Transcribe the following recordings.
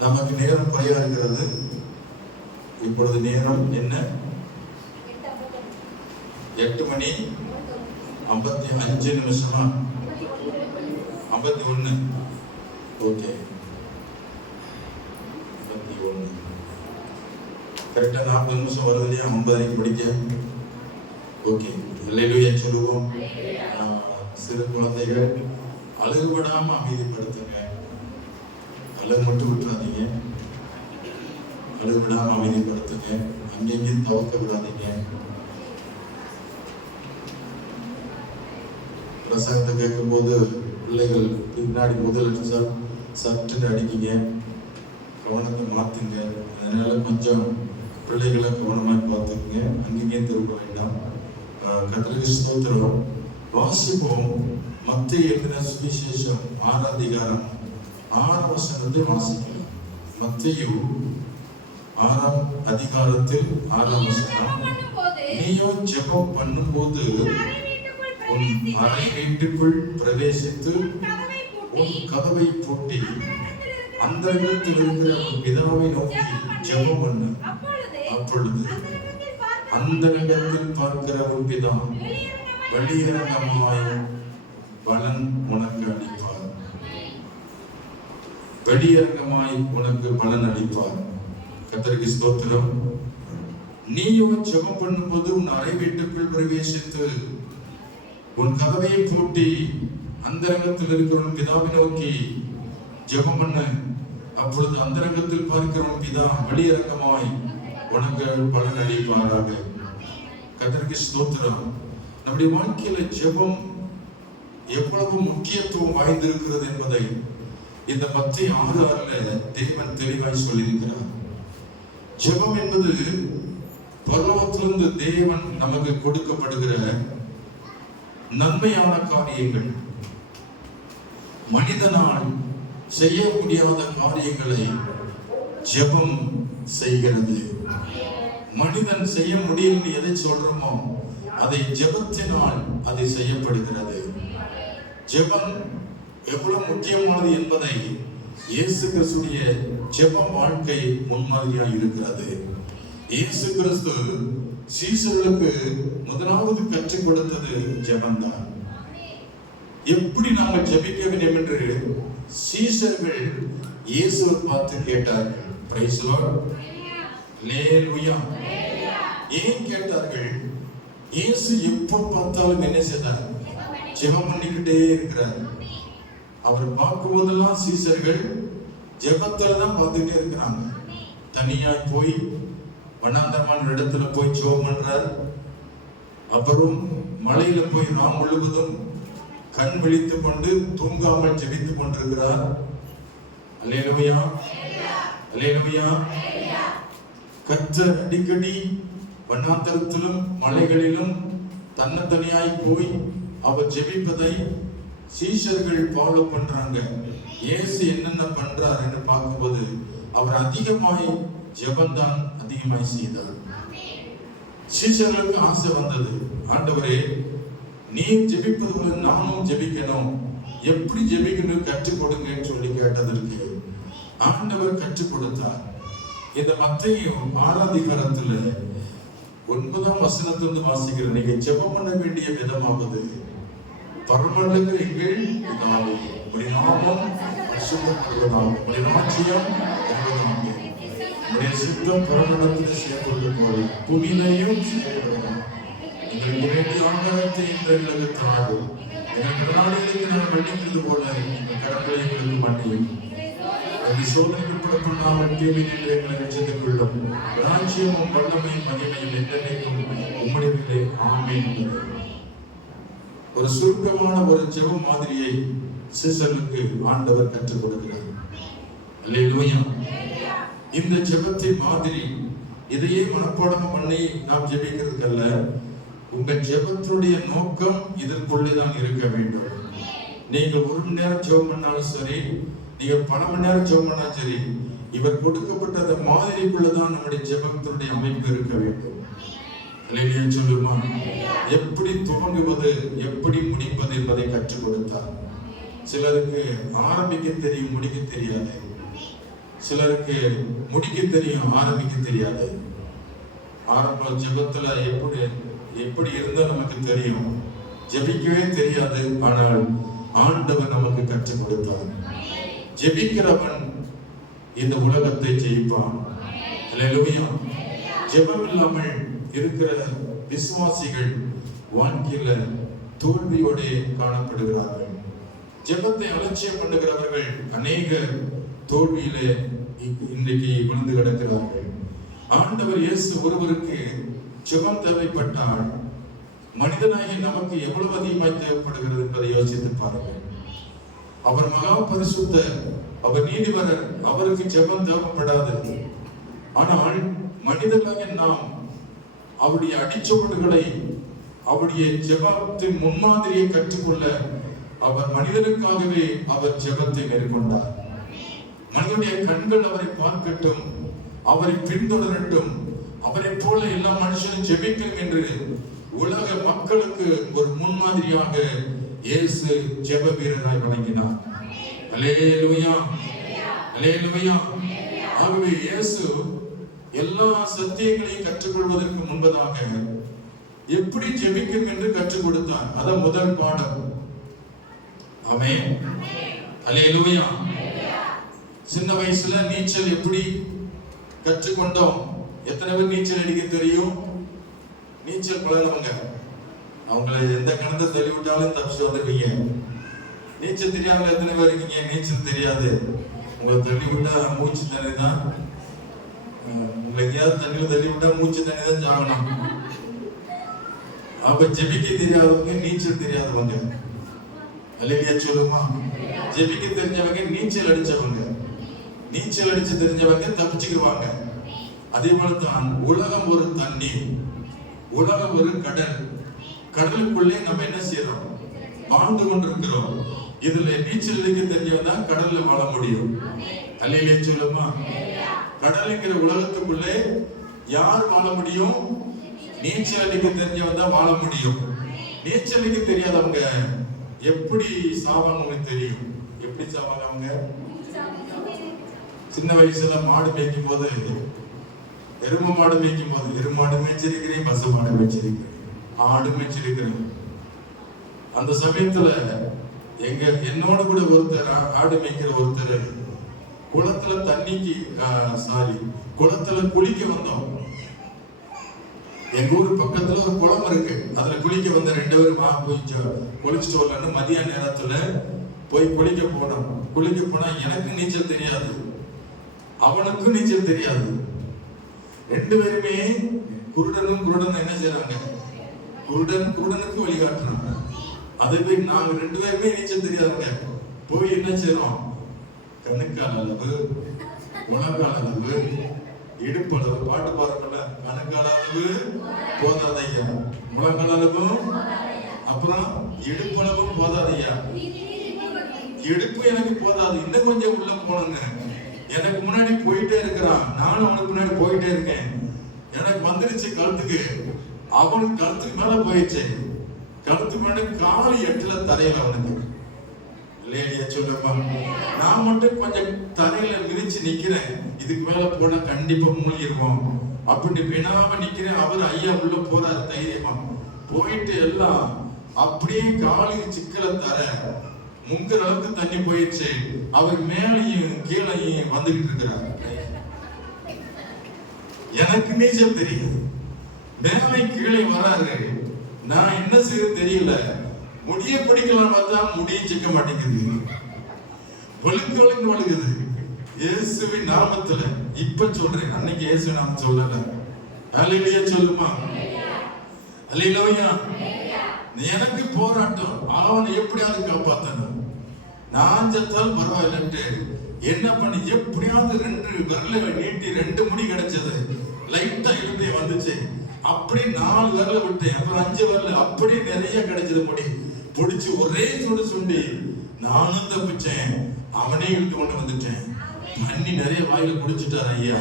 நமக்கு நேரம் குறையா இருக்கிறது. இப்பொழுது நேரம் என்ன? 8:55 51. ஓகே, 51 கரெக்டா 40 நிமிஷம் வருது இல்லையா? 9 படிக்க. ஓகே, அல்லேலூயா சொல்லுவோம். சிறு குழந்தைகள் அழுகுபடாம அமைதிப்படுத்துங்க. அழுகு மட்டும் விட்டுறாதீங்க, அழுகு விடாம அமைதிப்படுத்துங்க. அங்கேயும் தவக்க விடாதீங்க. பிரசங்கத்தை கேட்கும் போது பிள்ளைகள் பின்னாடி முதல் சட்டுன்னு அடிக்கீங்க, கவனத்தை மாத்துங்க. அதனால கொஞ்சம் பிள்ளைகளை கவனமாக பார்த்துக்குங்க, அங்கேயும் திரும்ப வேண்டாம். கர்த்தருக்கு ஸ்தோத்திரம். வாசிப்போம். மத்தேயு எழுதின சுவிசேஷம் 6 அதிகாரம் 6 வசனத்தை வாசிக்கலாம். மத்தேயு 6 அதிகாரத்தில் 6 வசனம். நீயோ ஜெபம் பண்ணும்போது உன் அறை வீட்டுக்குள் பிரவேசித்து உன் கதவை பூட்டி அந்தரங்கத்தில் இருக்கிற உன் பிதாவை நோக்கி ஜெபம் பண்ணு. அப்பொழுது அந்தரங்கத்தில் பார்க்கிற உன் பிதா வெளியரங்கமாய் பலன் உனக்கு அளிப்பார். வெளியரங்கமாய் உனக்கு பலன் அளிப்பார். கர்த்தருக்கு ஸ்தோத்திரம். நீயோ ஜெபம் பண்ணும்போது உன் அறை வீட்டுக்குள் பிரவேசித்து உன் கதவை பூட்டி அந்தரங்கத்தில் இருக்கிறவன் பிதாவை நோக்கி ஜெபம் பண்ண. அப்பொழுது அந்தரங்கத்தில் பார்க்கிறவன் பிதா வெளியரங்கமாய் உனக்கு பலன் அளிப்பாராக. கர்த்தருக்கு ஸ்தோத்திரம். நம்முடைய வாழ்க்கையில ஜெபம் எவ்வளவு முக்கியத்துவம் வாய்ந்திருக்கிறது என்பதை இந்த மத்தேயு 6:6 தேவன் தெளிவாய் சொல்லியிருக்கிறார். ஜெபம் என்பது பரலோகத்திலிருந்து தேவன் நமக்கு கொடுக்கப்படுகிற நன்மையான காரியங்கள். மனிதனால் செய்ய முடியாத காரியங்களை ஜெபம் செய்கிறது. மனிதன் செய்ய முடியலன்னு எதை சொல்றோமோ அதை ஜெபத்தினால் அது செய்யப்படுகிறது. ஜெபம் எவ்வளவு முக்கியமானது என்பதை இயேசு கிறிஸ்துடைய ஜெப வாழ்க்கை முன்மாதிரியாக இருக்கிறது. இயேசு கிறிஸ்து சீசர்களுக்கு முதலாவது கற்றுக் கொடுத்தது ஜெபம்தான். எப்படி நாங்கள் ஜெபிக்க வேண்டும் என்று சீசர்கள் இயேசுவை பார்த்து கேட்டார்கள். Praise the lord. அல்லேலூயா. ஏன் கேட்டார்கள்? இயேசு எப்போ பார்த்தாலும் என்ன செய்தார்? ஜெபம் பண்ணிக்கிட்டே இருக்கிறார். அவர் பார்க்கும்போதெல்லாம் சீசர்கள் ஜெபத்துல தான் பார்த்துட்டே இருக்கிறாங்க. தனியாய் போய் வனாந்தரமான இடத்துல போய் ஜெபம் பண்றார். அப்புறம் மலையில போய் நாம் முழுவதும் கண் விழித்துக் கொண்டு தூங்காமல் ஜெபித்துக் கொண்டிருக்கிறார். அல்லேலூயா, அல்லேலூயா. கர்த்தர் அடிக்கடி வனாந்தரத்திலும் மலைகளிலும் தன்னந்தனியாய் போய் அவர் ஜெபிப்பதை சீஷர்கள் ஃபாலோ பண்றாங்க. இயேசு என்னென்ன பண்றார் என்று பார்க்கும்போது அவர் அதிகமாய் ஜெபம்தான் அதிகமாய் செய்தார். சீஷர்களுக்கு ஆசை வந்தது, ஆண்டவரே நீ ஜெபிப்பது போல நானும் ஜெபிக்கணும், எப்படி ஜெபிக்கணும் கற்றுக் கொடுங்கன்னு சொல்லி கேட்டதற்கு ஆண்டவர் கற்றுக் கொடுத்தார். இந்த மத்தேயு 6 அதிகாரத்துல 9ஆம் வசனத்திலிருந்து வாசிக்கிறேன். நீங்க ஜெபம் பண்ண வேண்டிய விதமாவது, பரமண்டல எங்கள் பிதாவே, உம்முடைய நாமம் பரிசுத்தப்படுவதாக, உம்முடைய ராஜ்யம் வருவதாக, உம்முடைய சித்தம் பரமண்டலத்தில் செய்யப்படுவது போல பூமியிலேயும் செய்யப்படுவதாக. எங்களுக்கு வேண்டிய ஆகாரத்தை இன்று எங்களுக்கு தாரும். எங்கள் கடனாளிகளுக்கு நாங்கள் மன்னிக்கிறது போல எங்கள் கடன்களை எங்களுக்கு மன்னியும். சோதனைக்கு புறப்படாமல் தீமை நின்று எங்களை ரட்சித்துக் கொள்ளும். ராஜ்யமும் வல்லமையும் மகிமையும் என்றென்றைக்கும் உம்முடையதிலே. ஆமென். ஒரு சுருக்கமான ஒரு ஜெப மாதிரியை சீசர்களுக்கு ஆண்டவர் கற்றுக் கொடுக்கிறார். அல்லேலூயா. இந்த ஜெபத்தை மாதிரி இதையே மனப்பாடம் பண்ணி நாம் ஜெபிக்கிறதுக்கல்ல. உங்கள் ஜெபத்துடைய நோக்கம் இதற்குள்ளேதான் இருக்க வேண்டும். நீங்கள் 1 மணி நேரம் ஜெபம் பண்ணாலும் சரி, நீங்கள் 12 மணி நேரம் ஜெபம் பண்ணாலும் சரி, இவர் கொடுக்கப்பட்ட அந்த மாதிரிக்குள்ளதான் நம்முடைய ஜெபத்தினுடைய அமைப்பு இருக்க வேண்டும். அல்லேலூயா சொல்லுமா. எப்படி துவங்குவது எப்படி முடிப்பது என்பதை கற்றுக் கொடுத்தார். சிலருக்கு ஆரம்பிக்க தெரியும், முடிக்க தெரியாது. சிலருக்கு முடிக்க தெரியும், ஆரம்பிக்க தெரியாது. ஆரம்ப ஜெபத்துல எப்படி இருந்தா நமக்கு தெரியும், ஜெபிக்கவே தெரியாது. ஆனால் ஆண்டவர் நமக்கு கற்றுக் கொடுத்தார். ஜெபிக்கிறவன் இந்த உலகத்தை ஜெயிப்பான். அல்லேலூயா. ஜெபம் இல்லாமல் இருக்கிற விசுவாசிகள் வாழ்க்கையில தோல்வியோட காணப்படுகிறார்கள். ஜெபத்தை அலட்சியம் பண்ணுகிறவர்கள் அநேக தோல்வியிலே இன்றைக்கு விழுந்து கிடக்கிறார்கள். ஆண்டவர் இயேசு ஒருவருக்கு ஜெபம் தேவைப்பட்டால் மனிதனாகிய நமக்கு எவ்வளவு அதிகமாய் தேவைப்படுகிறது என்பதை யோசித்து பாருங்கள். அவர் மகா பரிசுத்தர், அவர் நீதிபரர், அவருக்கு ஜெபம் தேவைப்படாது. ஆனால் மனிதனாகிய நாம் அவருடைய அடிச்சுவடுகளை, அவருடைய ஜெபத்தின் முன்மாதிரியை கற்றுக்கொள்ள அவர் மனிதனுக்காகவே அவர் ஜெபத்தை மேற்கொண்டார். மனிதனுடைய கண்கள் அவரை பார்க்கட்டும், அவரை பின்தொடரட்டும், அவரை போல எல்லா மனுஷனும் ஜெபிக்கும் என்று உலக மக்களுக்கு ஒரு முன்மாதிரியாக இயேசு ஜெப வீரராய் வழங்கினார். அல்லேலூயா, அல்லேலூயா. ஆகவே இயேசு எல்லா சத்தியங்களையும் கற்றுக்கொள்வதற்கு முன்பதாக எப்படி ஜெபிக்கும் என்று கற்றுக் கொடுத்தார். அதான் முதல் பாடம். ஆமென், அல்லேலூயா. சின்ன வயசுல நீச்சல் எப்படி கற்றுக்கொண்டோம்? எத்தனை பேர் நீச்சல் அடிக்க தெரியும்? நீச்சல் பழகிறவங்க, அவங்களை எந்த கிணத்தை தள்ளி விட்டாலும் தப்பிச்சு வந்துருவீங்க. நீச்சல் தெரியாம எத்தனை பேர் இருக்கீங்க? நீச்சல் தெரியாது, உங்களை தள்ளி விட்டா மூச்சு தண்ணி தான். உங்களை எங்கேயாவது தண்ணியில தள்ளி விட்டா மூச்சு தண்ணி தான் சாகணும். அப்ப ஜெபிக்க தெரியாதவங்க, நீச்சல் தெரியாதவங்க, அல்லேலூயா சொல்லுமா. ஜெபிக்க தெரிஞ்சவங்க நீச்சல் அடிச்சவங்க, நீச்சல் அடிச்சு தெரிஞ்சவங்க தப்பிச்சுக்குவாங்க. அதே போலதான் உலகம் ஒரு தண்ணீர், உலகம் ஒரு கடல். கடலுக்குள்ளே நம்ம என்ன செய்யறோம்? வாழ்ந்து கொண்டிருக்கிறோம். இதுல நீச்சல் அடிக்க தெரிஞ்சவன் தான் கடல்ல வாழ முடியும். அல்லேலூயா சொல்லுமா. கடலுங்கிற உலகத்துக்குள்ளே யார் வாழ முடியும்? நீச்சல் அடிக்க தெரிஞ்சவன் தான் வாழ முடியும். நீச்சல் அடிக்க தெரியாதவங்க எப்படி சாவாங்க உங்களுக்கு தெரியும். எப்படி சாவாங்க அவங்க? சின்ன வயசுல மாடு மேய்க்கும் போது, எருமை மாடு மேய்க்கும் போது, எருமாடு மேய்ச்சிருக்கிறேன், பசு மாடு மேய்ச்சிருக்கிறேன், ஆடு மேய்ச்சிருக்கிறேன். அந்த சமயத்துல என்னோட கூட ஒருத்தர் ஆடு மேய்க்கிற ஒருத்தர் குளத்துல தண்ணிக்கு குளத்துல குளிக்க வந்தோம். எங்க ஊர் பக்கத்துல ஒரு குளம் இருக்கு, அதுல குளிக்க வந்த 2 பேரும் போய் குளிச்சுட்டு வரலான்னு மதியான நேரத்துல போய் குளிக்க போனோம். குளிக்க போனா எனக்கு நீச்சல் தெரியாது, அவனுக்கும் நீச்சல் தெரியாது. 2 பேருமே குருடனும் என்ன செய்யறாங்க? குருடனுக்கு வழிகாட்டுறாங்க. அதே போய் நாங்க 2 பேருமே நீச்சல் தெரியாதுங்க. போய் என்ன செய்யறோம்? கணுக்கால் அளவு, முழங்கால் அளவு, இடுப்பு அளவு. பாட்டு பாருங்கல்ல, கணுக்கால் அளவு போதாதையா, முழங்கால் அளவும், அப்புறம் இடுப்பு அளவும் போதாதையா. இடுப்பு எனக்கு போதாது, இன்னும் கொஞ்சம் உள்ள போனுங்க. எனக்கு முன்னாடி போயிட்டே இருக்கிறான், நானும் அவனுக்கு முன்னாடி போயிட்டே இருக்கேன். எனக்கு வந்துருச்சு கழுத்துக்கு, அவனுக்கு கழுத்துக்கு மேல போயிடுச்சு. கழுத்துக்கு மேல காலு எட்டுல தரையில அவனுக்கு. இல்லையா சொல்லுப்பா. நான் மட்டும் கொஞ்சம் தரையில மிதிச்சு நிக்கிறேன், இதுக்கு மேல போனா கண்டிப்பா மூழ்கிருவோம் அப்படி வினாம நிக்கிறேன். அவர் ஐயா உள்ள போறாரு தைரியமா. போயிட்டு எல்லாம் அப்படியே காலுக்கு சிக்கல தர முங்குற அளவுக்கு தண்ணி போயிடுச்சு. அவர் மேலையும் கீழையும் வந்துகிட்டு இருக்கிறார். எனக்கு நீச்சல் தெரியும், மேலே கீழே வராரு. நான் என்ன செய்ய தெரியல. முடிய பிடிக்கலாம் பார்த்தா முடியும் சிக்க மாட்டேங்குது, வழுக்கு வழுகுது. இயேசுவின் நாமத்துல இப்ப சொல்றேன், அன்னைக்கு இயேசு நாம சொல்லல. அல்லேலூயா சொல்லுமா. அல்லேலூயா. எனக்கு போராட்டம், அவனை எப்படியாவது காப்பாத்தணும். நான் செத்தால் பரவாயில்லன்ட்டு என்ன பண்ணி எப்படியாவது 2 விரல நீட்டி 2 முடி கிடைச்சது. லைட்டா இழுத்தே வந்துச்சு, அப்படி 4 விரல விட்டேன், அப்புறம் 5 விரல, அப்படி நிறைய கிடைச்சது முடி. பிடிச்சு ஒரே சுண்டி நானும் தப்பிச்சேன், அவனே இழுத்து கொண்டு வந்துட்டேன். தண்ணி நிறைய வாயில குடிச்சிட்டார் ஐயா.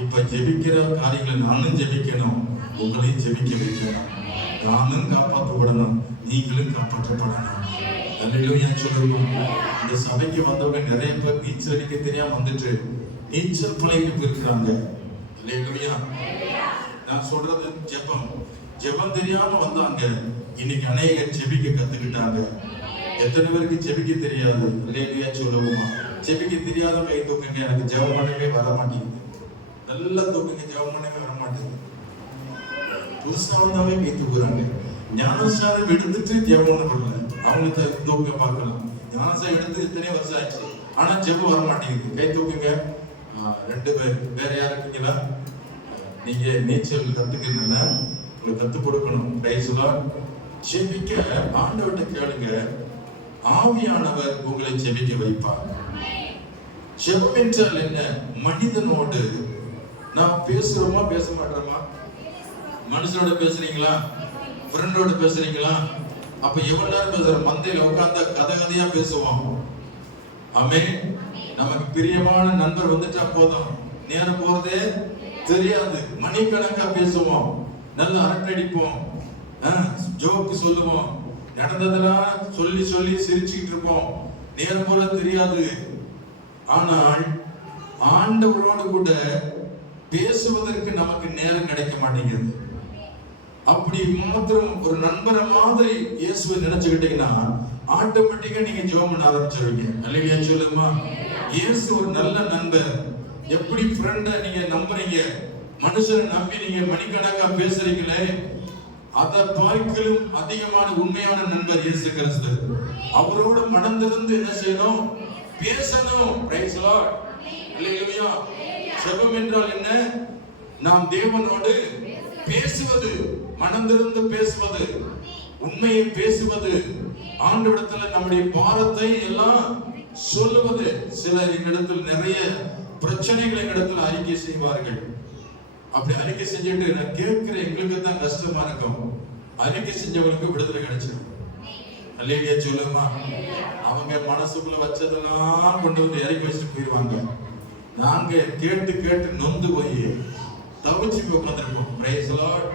இப்ப ஜெபிக்கிற காரியங்களை நானும் ஜெபிக்கணும், உங்களையும் ஜெபிக்க வைக்கணும், நானும் காப்பாற்றப்படணும். நீங்களும் காப்பாற்றப்படணும். அல்லேலூயா சொல்லுவோம். இந்த சபைக்கு வந்தவங்க நிறைய பேர் நீச்சல் அடிக்க தெரியாம வந்துட்டு நீச்சல் பழகிட்டு போயிருக்கிறாங்க. அல்லேலூயா. நான் சொல்றது ஜெபம் தெரியாம வந்தாங்க. இன்னைக்கு அநேகர் ஜெபிக்க கத்துக்கிட்டாங்க. எத்தனை பேருக்கு ஜெபிக்க தெரியாது? அல்லேலூயா சொல்லுவோமா. ஜெபிக்க தெரியாத கை தூக்குங்க. எனக்கு ஜெபம் பண்ணவே வர மாட்டேங்குது. நல்லா தூக்குங்க. ஜெபம் பண்ணவே வர மாட்டேங்குது. புதுசா வந்தாவே கை தூக்குறாங்க. ஞானசாரம் எடுத்துட்டு ஜெபம் பண்ணல. அவங்க தூக்க பார்க்கலாம். ஞானசாரம் எடுத்து இத்தனை வருஷம் ஆச்சு, ஆனா ஜெபம் வர மாட்டேங்குது. கை தூக்குங்க. 2 பேர். வேற யாரு இருக்கீங்களா? நீங்க நீச்சல் கத்துக்கிறதுல உங்களுக்கு கத்து கொடுக்கணும். Praise Lord. ஜெபிக்க ஆண்டவர்கிட்ட கேளுங்க. ஆவியானவர் உங்களை ஜெபிக்க வைப்பார். ஜெபம் என்றால் என்ன? மனிதனோடு நான் பேசுறோமா பேச மாட்டோமா? மனுஷனோட பேசுறீங்களா? ஃப்ரெண்டோட பேசுறீங்களா? அப்ப எவ்வளவு நேரம் பேசுறோம்? மந்தையில உட்கார்ந்தா கதையா பேசுவோம். ஆமென். நமக்கு பிரியமான நண்பர் வந்துட்டா போதும், நேரம் போறதே தெரியாது. மணிக்கணக்கா பேசுவோம், நல்ல அரட்டடிப்போம், ஜோக்கு சொல்லுவோம், நடந்ததெல்லாம் சொல்லி சொல்லி சிரிச்சுக்கிட்டு இருப்போம், நேரம் போல தெரியாது. ஆனால் ஆண்டவரோடு கூட பேசுவதற்கு நமக்கு நேரம் கிடைக்க மாட்டேங்குது. அப்படி மாத்திரம் ஒரு நண்பரை மாதிரி இயேசுவை நினைச்சுக்கிட்டீங்கன்னா ஆட்டோமேட்டிக்கா நீங்க ஜெபம் பண்ண ஆரம்பிச்சிருவீங்க. அல்லேலூயா சொல்லுமா. இயேசு ஒரு நல்ல நண்பர். எப்படி ஃப்ரெண்ட நீங்க நம்புறீங்க, மனுஷனை நம்பி நீங்க மணிக்கணக்கா பேசுறீங்களே, அதை பார்க்கலும் அதிகமான உண்மையான நண்பர் இயேசு கிறிஸ்து. அவரோட மனந்திருந்து என்ன செய்யணும்? பேசணும். Praise lord. அல்லேலூயா. ஜெபம் என்றால் என்ன? நாம் தேவனோடு பேசுவது, மனந்திருந்து பேசுவது, உண்மையை பேசுவது, ஆண்டவரிடத்துல நம்முடைய பாரத்தை எல்லாம் சொல்லுவது. சிலர் எங்களிடத்தில் நிறைய பிரச்சனைகளை எங்களிடத்தில் அறிக்கை செய்வார்கள். அப்படி அறிக்கை செஞ்சுட்டு நான் கேட்கிறேன், எங்களுக்கு தான் கஷ்டமா இருக்கும். அறிக்கை செஞ்சவங்களுக்கு விடுதலை கிடைச்சிடும். அல்லேலூயா சொல்லுமா. அவங்க மனசுக்குள்ள வச்சதெல்லாம் கொண்டு வந்து இறக்கி வச்சுட்டு போயிடுவாங்க. நாங்க கேட்டு கேட்டு நொந்து போய் தவிச்சு போய் உட்கார்ந்திருப்போம். Price lord.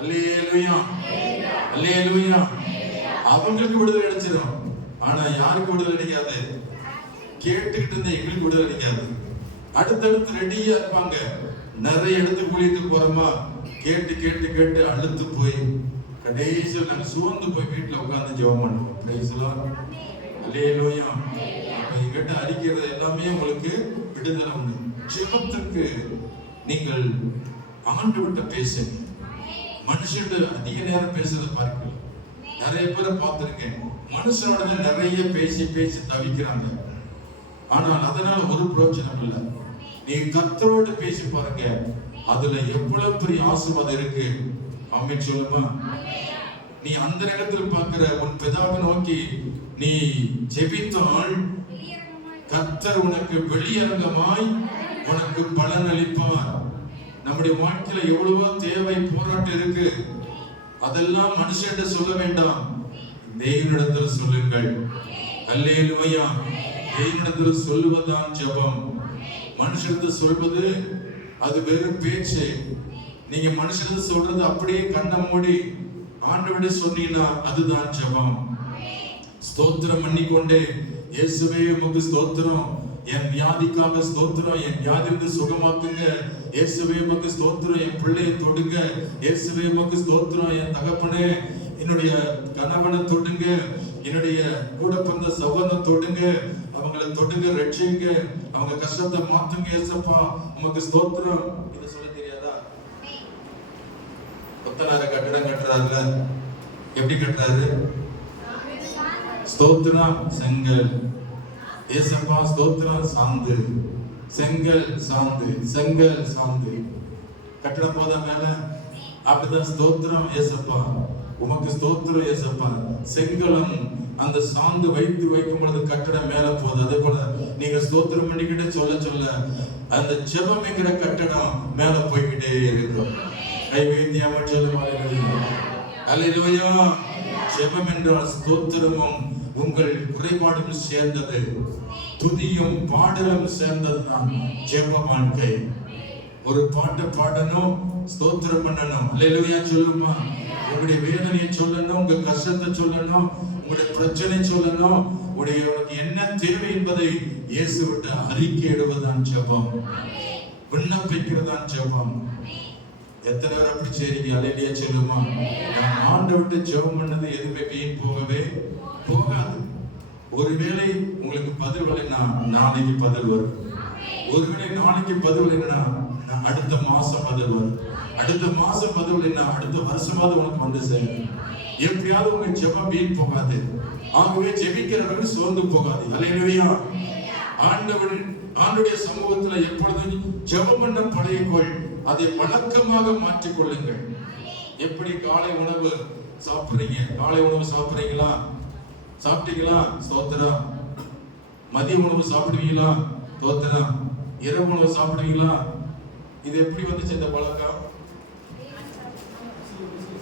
அல்லேலூயா. அல்லேலூயா. அவங்களுக்கு விடுதலை கிடைச்சிடும். ஆனா யாருக்கு விடுதலை கிடைக்காது? கேட்டுக்கிட்டு இருந்த எங்களுக்கு விடுதலை கிடைக்காது. அடுத்தடுத்து ரெடியா இருப்பாங்க. நிறைய இடத்துக்கு கூலிட்டு போறோமா, கேட்டு கேட்டு கேட்டு அழுத்து போய் கடைசியில் நாங்க சூழ்ந்து போய் வீட்டுல உட்கார்ந்து ஜெபம் பண்ணுவோம். Praise lord. அல்லேலூயா. அப்ப எங்கிட்ட அறிக்கிறது எல்லாமே உங்களுக்கு விடுதலை உண்டு. ஜெபத்துக்கு நீங்கள் ஆண்டவர்கிட்ட பேசுங்க. மனுஷன்கிட்ட அதிக நேரம் பேசுறதை பார்க்கல. நிறைய பேரை பார்த்திருக்கேன், மனுஷனோட நிறைய பேசி பேசி தவிக்கிறாங்க. ஆனால் அதனால ஒரு பிரயோஜனம் இல்லை. நீ கர்த்தரோடு பேசி பாருங்க, அதுல எவ்வளவு பெரிய ஆசீர்வாதம் இருக்கு. ஆமென் சொல்லுமா. நீ அந்த நேரத்தில் பார்க்கிற உன் பிதாவை நோக்கி நீ ஜெபித்தால் கர்த்தர் உனக்கு வெளியரங்கமாய் உனக்கு பலன் அளிப்பார். நம்முடைய வாழ்க்கையில எவ்வளவோ தேவை, போராட்டம் இருக்கு. அதெல்லாம் மனுஷன்கிட்ட சொல்ல வேண்டாம், தேவனிடத்தில் சொல்லுங்கள். அல்லேலூயா. தேவனிடத்தில் சொல்லுவதுதான் ஜெபம். மனுஷனிடத்தில் சொல்வது அது வெறும் பேச்சு. நீங்க மனுஷனிடத்தில் சொல்றது அப்படியே கண்ணை மூடி ஆண்டவரிடம் சொன்னீங்கன்னா அதுதான் ஜெபம். ஸ்தோத்திரம் பண்ணிக்கொண்டே, இயேசுவே உமக்கு ஸ்தோத்திரம், என் வியாதிக்காக ஸ்தோத்திரம், என் வியாதியிலிருந்து சுகமாக்குங்க, இயேசுவே உமக்கு ஸ்தோத்திரம், என் பிள்ளையை தொடுங்க, இயேசுவே உமக்கு ஸ்தோத்திரம், என் தகப்பனே என்னுடைய கணவனை தொடுங்க, என்னுடைய கூட பிறந்த சகோதரனை தொடுங்க, அவங்களை தொடுங்க, ரட்சிங்க, அவங்க கஷ்டத்தை மாத்துங்க. இயேசப்பா உமக்கு ஸ்தோத்திரம். இதை சொல்ல தெரியாதா? கொத்தனார கட்டடம் கட்டுறாருல, எப்படி கட்டுறாரு? ஸ்தோத்திரம் செங்கல், ஏசப்பா ஸ்தோத்திரம் சாந்து, செங்கல் சாந்து, செங்கல் சாந்து. கட்டடம் போதா மேல? அப்படிதான் ஸ்தோத்திரம் ஏசப்பா உமக்கு ஸ்தோத்திரம் ஏசப்பா. செங்கலம் அந்த சாந்து வைத்து வைக்கும் பொழுது கட்டடம் மேல போகுது. அதே போல நீங்க ஸ்தோத்திரம் பண்ணிக்கிட்டே சொல்ல சொல்ல அந்த ஜெபம் என்கிற கட்டடம் மேல போய்கிட்டே இருக்கும். கை வைத்து சொல்லுவாங்க. அல்லேலூயா. ஜெபம் என்றால் ஸ்தோத்திரமும் உங்கள் குறைபாடுகள் சேர்ந்தது, துதியும் பாடலும் சேர்ந்ததுதான் ஜெப வாழ்க்கை. ஒரு பாட்டை பாடணும், ஸ்தோத்திரம் பண்ணணும். அல்லேலூயா சொல்லுமா. உங்களுடைய வேதனையை சொல்லணும், உங்க கஷ்டத்தை சொல்லணும், உங்களுடைய பிரச்சனை சொல்லணும், உனக்கு என்ன தேவை என்பதை இயேசுவிட்ட அறிக்கையிடுவதுதான் ஜெபம், விண்ணப்பிக்கிறதான் ஜெபம். எத்தனை பேர் அப்படி செய்றீங்க? அல்லேலூயா சொல்லுமா. நான் ஆண்டவர்ட்ட ஜெபம் பண்ணது எதுவுமே வீண் போகவே போகாது. ஒருவேளை உங்களுக்கு பதில் வரலைன்னா நாளைக்கு பதில் வரும். ஒருவேளை நாளைக்கு பதில் இல்லைன்னா அடுத்த மாசம் பதில் வரும். அடுத்த மாசம் பதில் இல்லைன்னா அடுத்த வருஷமாவது உனக்கு வந்து சேரும். எப்படியாவது உங்க ஜெபம் வீண் போகாது. ஆகவே ஜெபிக்கிறவர்கள் சோர்ந்து போகாது. அல்லேலூயா. ஆண்டவருடைய சமூகத்துல எப்பொழுதும் ஜெபம் பண்ண பழகிக்கொள், அதை வழக்கமாக மாற்றிக் கொள்ளுங்கள். எப்படி காலை உணவு சாப்பிடுறீங்க? காலை உணவு சாப்பிடுறீங்களா? சாப்பிட்டீங்களா? ஸ்தோத்திரம். மதிய உணவு சாப்பிடுவீங்களா? ஸ்தோத்திரம். இரவு உணவு சாப்பிடுவீங்களா? இது எப்படி வந்துச்சு இந்த பழக்கம்?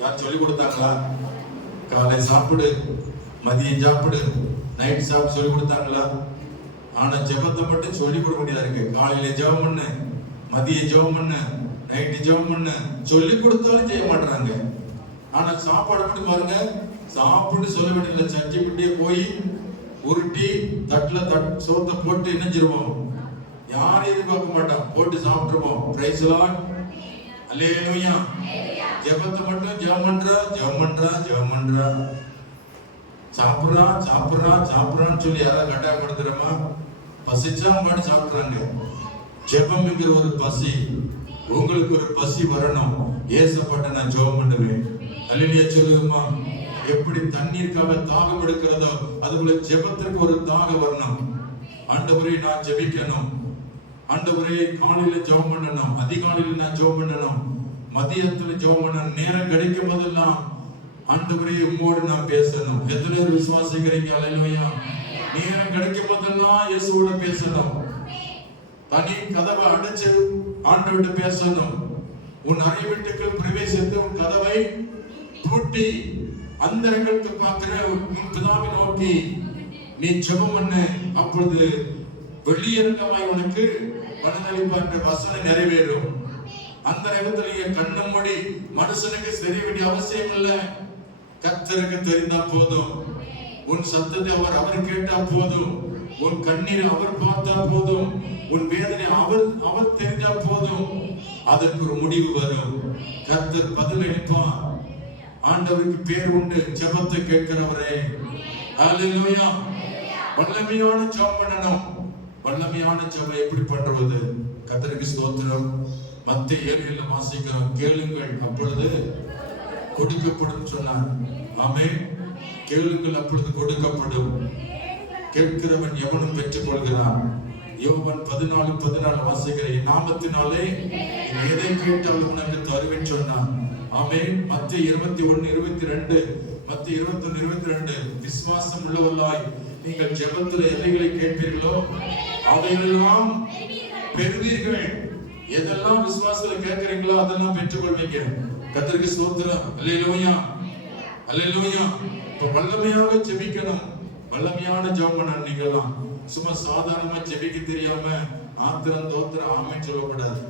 யார் சொல்லி கொடுத்தாங்களா? காலை சாப்பிடு, மதியம் சாப்பிடு, நைட் சாப்பிடு சொல்லி கொடுத்தாங்களா? ஆனா ஜெபத்தை மட்டும் சொல்லி கொடுக்க முடியாது இருக்கு. காலையில ஜெபம் பண்ணு, மதியம் ஜெபம் பண்ணு, நைட்டு ஜெபம் பண்ணு சொல்லி கொடுத்தாலும் செய்ய மாட்டாங்க. ஆனா சாப்பாடு மட்டும் பாருங்க, சாப்பிட்டு சொல்ல வேண்டியதில்லை, சட்டி பிட்டியே போய் உருட்டி தட்டுல சோத்தை போட்டு இணைஞ்சிருவோம். யாரையும் எதிர்பார்க்க மாட்டோம், போட்டு சாப்பிட்டுருவோம். Price lord. அல்லேலூயா. ஜெபத்தை மட்டும் ஜெபம் பண்றா, ஜெபம் பண்றா, ஜெபம் பண்றா, சாப்பிடுறான் சாப்பிடுறான் சாப்பிடுறான்னு சொல்லி யாராவது கட்டாயப்படுத்துறோமா? பசிச்சா பாட்டு சாப்பிடுறாங்க. ஜெபம்ங்கிற ஒரு பசி, உங்களுக்கு ஒரு பசி வரணும். ஏசப்பட்ட நான் ஜெபம் பண்ணுவேன். அல்லேலூயா சொல்லுங்கம்மா. எப்படி தண்ணீருக்காக தாகம் எடுக்கிறதோ அதுபோல ஜெபத்திற்கு ஒரு தாகம் வரணும். ஆண்டவரே நான் ஜெபிக்கணும், ஆண்டவரே காலையில ஜெபம் பண்ணணும், அதிகாலையில நான் ஜெபம் பண்ணணும், மதியத்துல ஜெபம் பண்ணணும், நேரம் கிடைக்கும் போதெல்லாம் ஆண்டவரே உம்மோடு நான் பேசணும். எத்தனை பேர் விசுவாசிக்கிறீங்க? அல்லேலூயா. நேரம் கிடைக்கும் போதெல்லாம் இயேசுவோட பேசணும். தனி கதவை அடைச்சு ஆண்டவர்கிட்ட பேசணும். உன் அறை வீட்டுக்குள் பிரவேசித்து உன் கதவை பூட்டி அந்தரங்களுக்கு பார்க்கிற உன் பிதாவை நோக்கி நீ ஜெபம் பண்ணு. அப்பொழுது வெளியரங்கமாய் உனக்கு மனதளிப்பு என்ற வசனம் நிறைவேறும். அந்த நேரத்தில் என் கண்ண மூடி மனுஷனுக்கு தெரிய வேண்டிய அவசியம் இல்லை. கர்த்தருக்கு தெரிந்தா போதும். உன் சத்தத்தை அவர் கேட்டா போதும். உன் கண்ணீரை அவர் பார்த்தா போதும். உன் வேதனை அவர் தெரிஞ்சா போதும். அதற்கு ஒரு முடிவு வரும். கர்த்தர் பதில் அளிப்பான். ஆண்டவருக்கு பேர் உண்டு, ஜெபத்தை கேட்கிறவரே. அல்லேலூயா. வல்லமையான ஜெபம் பண்ணணும். வல்லமையான ஜெபம் எப்படி பண்றது? கர்த்தருக்கு ஸ்தோத்திரம். மத்தேயு 7:7 வாசிக்கிறோம். கேளுங்கள் அப்பொழுது கொடுக்கப்படும் சொன்னார். ஆமென். கேளுங்கள் அப்பொழுது கொடுக்கப்படும். கேட்கிறவன் எவனும் பெற்றுக் கொள்கிறான். யோவான் 14:14 வாசிக்கிறேன். என் நாமத்தினாலே எதை கேட்டாலும் உனக்கு தருவேன் சொன்னான். ஆமென். மத்தேயு 21:22 மத்தேயு 21:22 விசுவாசம் உள்ளவர்களாய் நீங்கள் ஜெபத்தில் எதைகளை கேட்பீர்களோ அதையெல்லாம் பெறுவீர்கள். எதெல்லாம் விசுவாசத்துல கேட்கிறீங்களோ அதெல்லாம் பெற்றுக்கொள்வீங்க. கர்த்தருக்கு ஸ்தோத்திரம். அல்லேலூயா. அல்லேலூயா. இப்ப வல்லமையாக ஜெபிக்கணும். வல்லமையான ஜெபம் பண்ணணும். நீங்கலாம் சும்மா சாதாரணமா ஜெபிக்க தெரியாம ஆத்திரம் தோத்திரம் ஆமென் சொல்லக்கூடாது.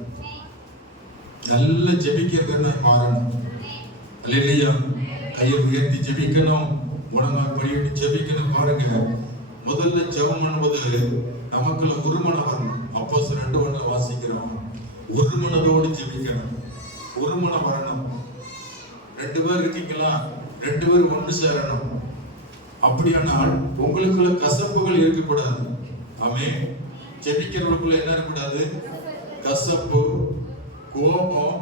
நல்ல ஜெபிக்கிறதுன்னு மாறணும். அல்லேலூயா. கையை உயர்த்தி ஜெபிக்கணும். உணவாக படியிட்டு ஜெபிக்கணும். பாருங்க, முதல்ல ஜெபம் பண்ணும்போது நமக்குள்ள ஒரு மனம் வரணும். அப்போஸ்தலர் 2:1 வாசிக்கிறோம். ஒரு மனதோடு ஜெபிக்கணும். ஒரு மனம் வரணும். 2 பேர் இருக்கீங்களா? 2 பேர் ஒன்று சேரணும். அப்படியானால் உங்களுக்குள்ள கசப்புகள் இருக்கக்கூடாது. ஆமென். ஜெபிக்கிறவங்களுக்குள்ள என்ன இருக்கக்கூடாது? கசப்பு, கோபம்,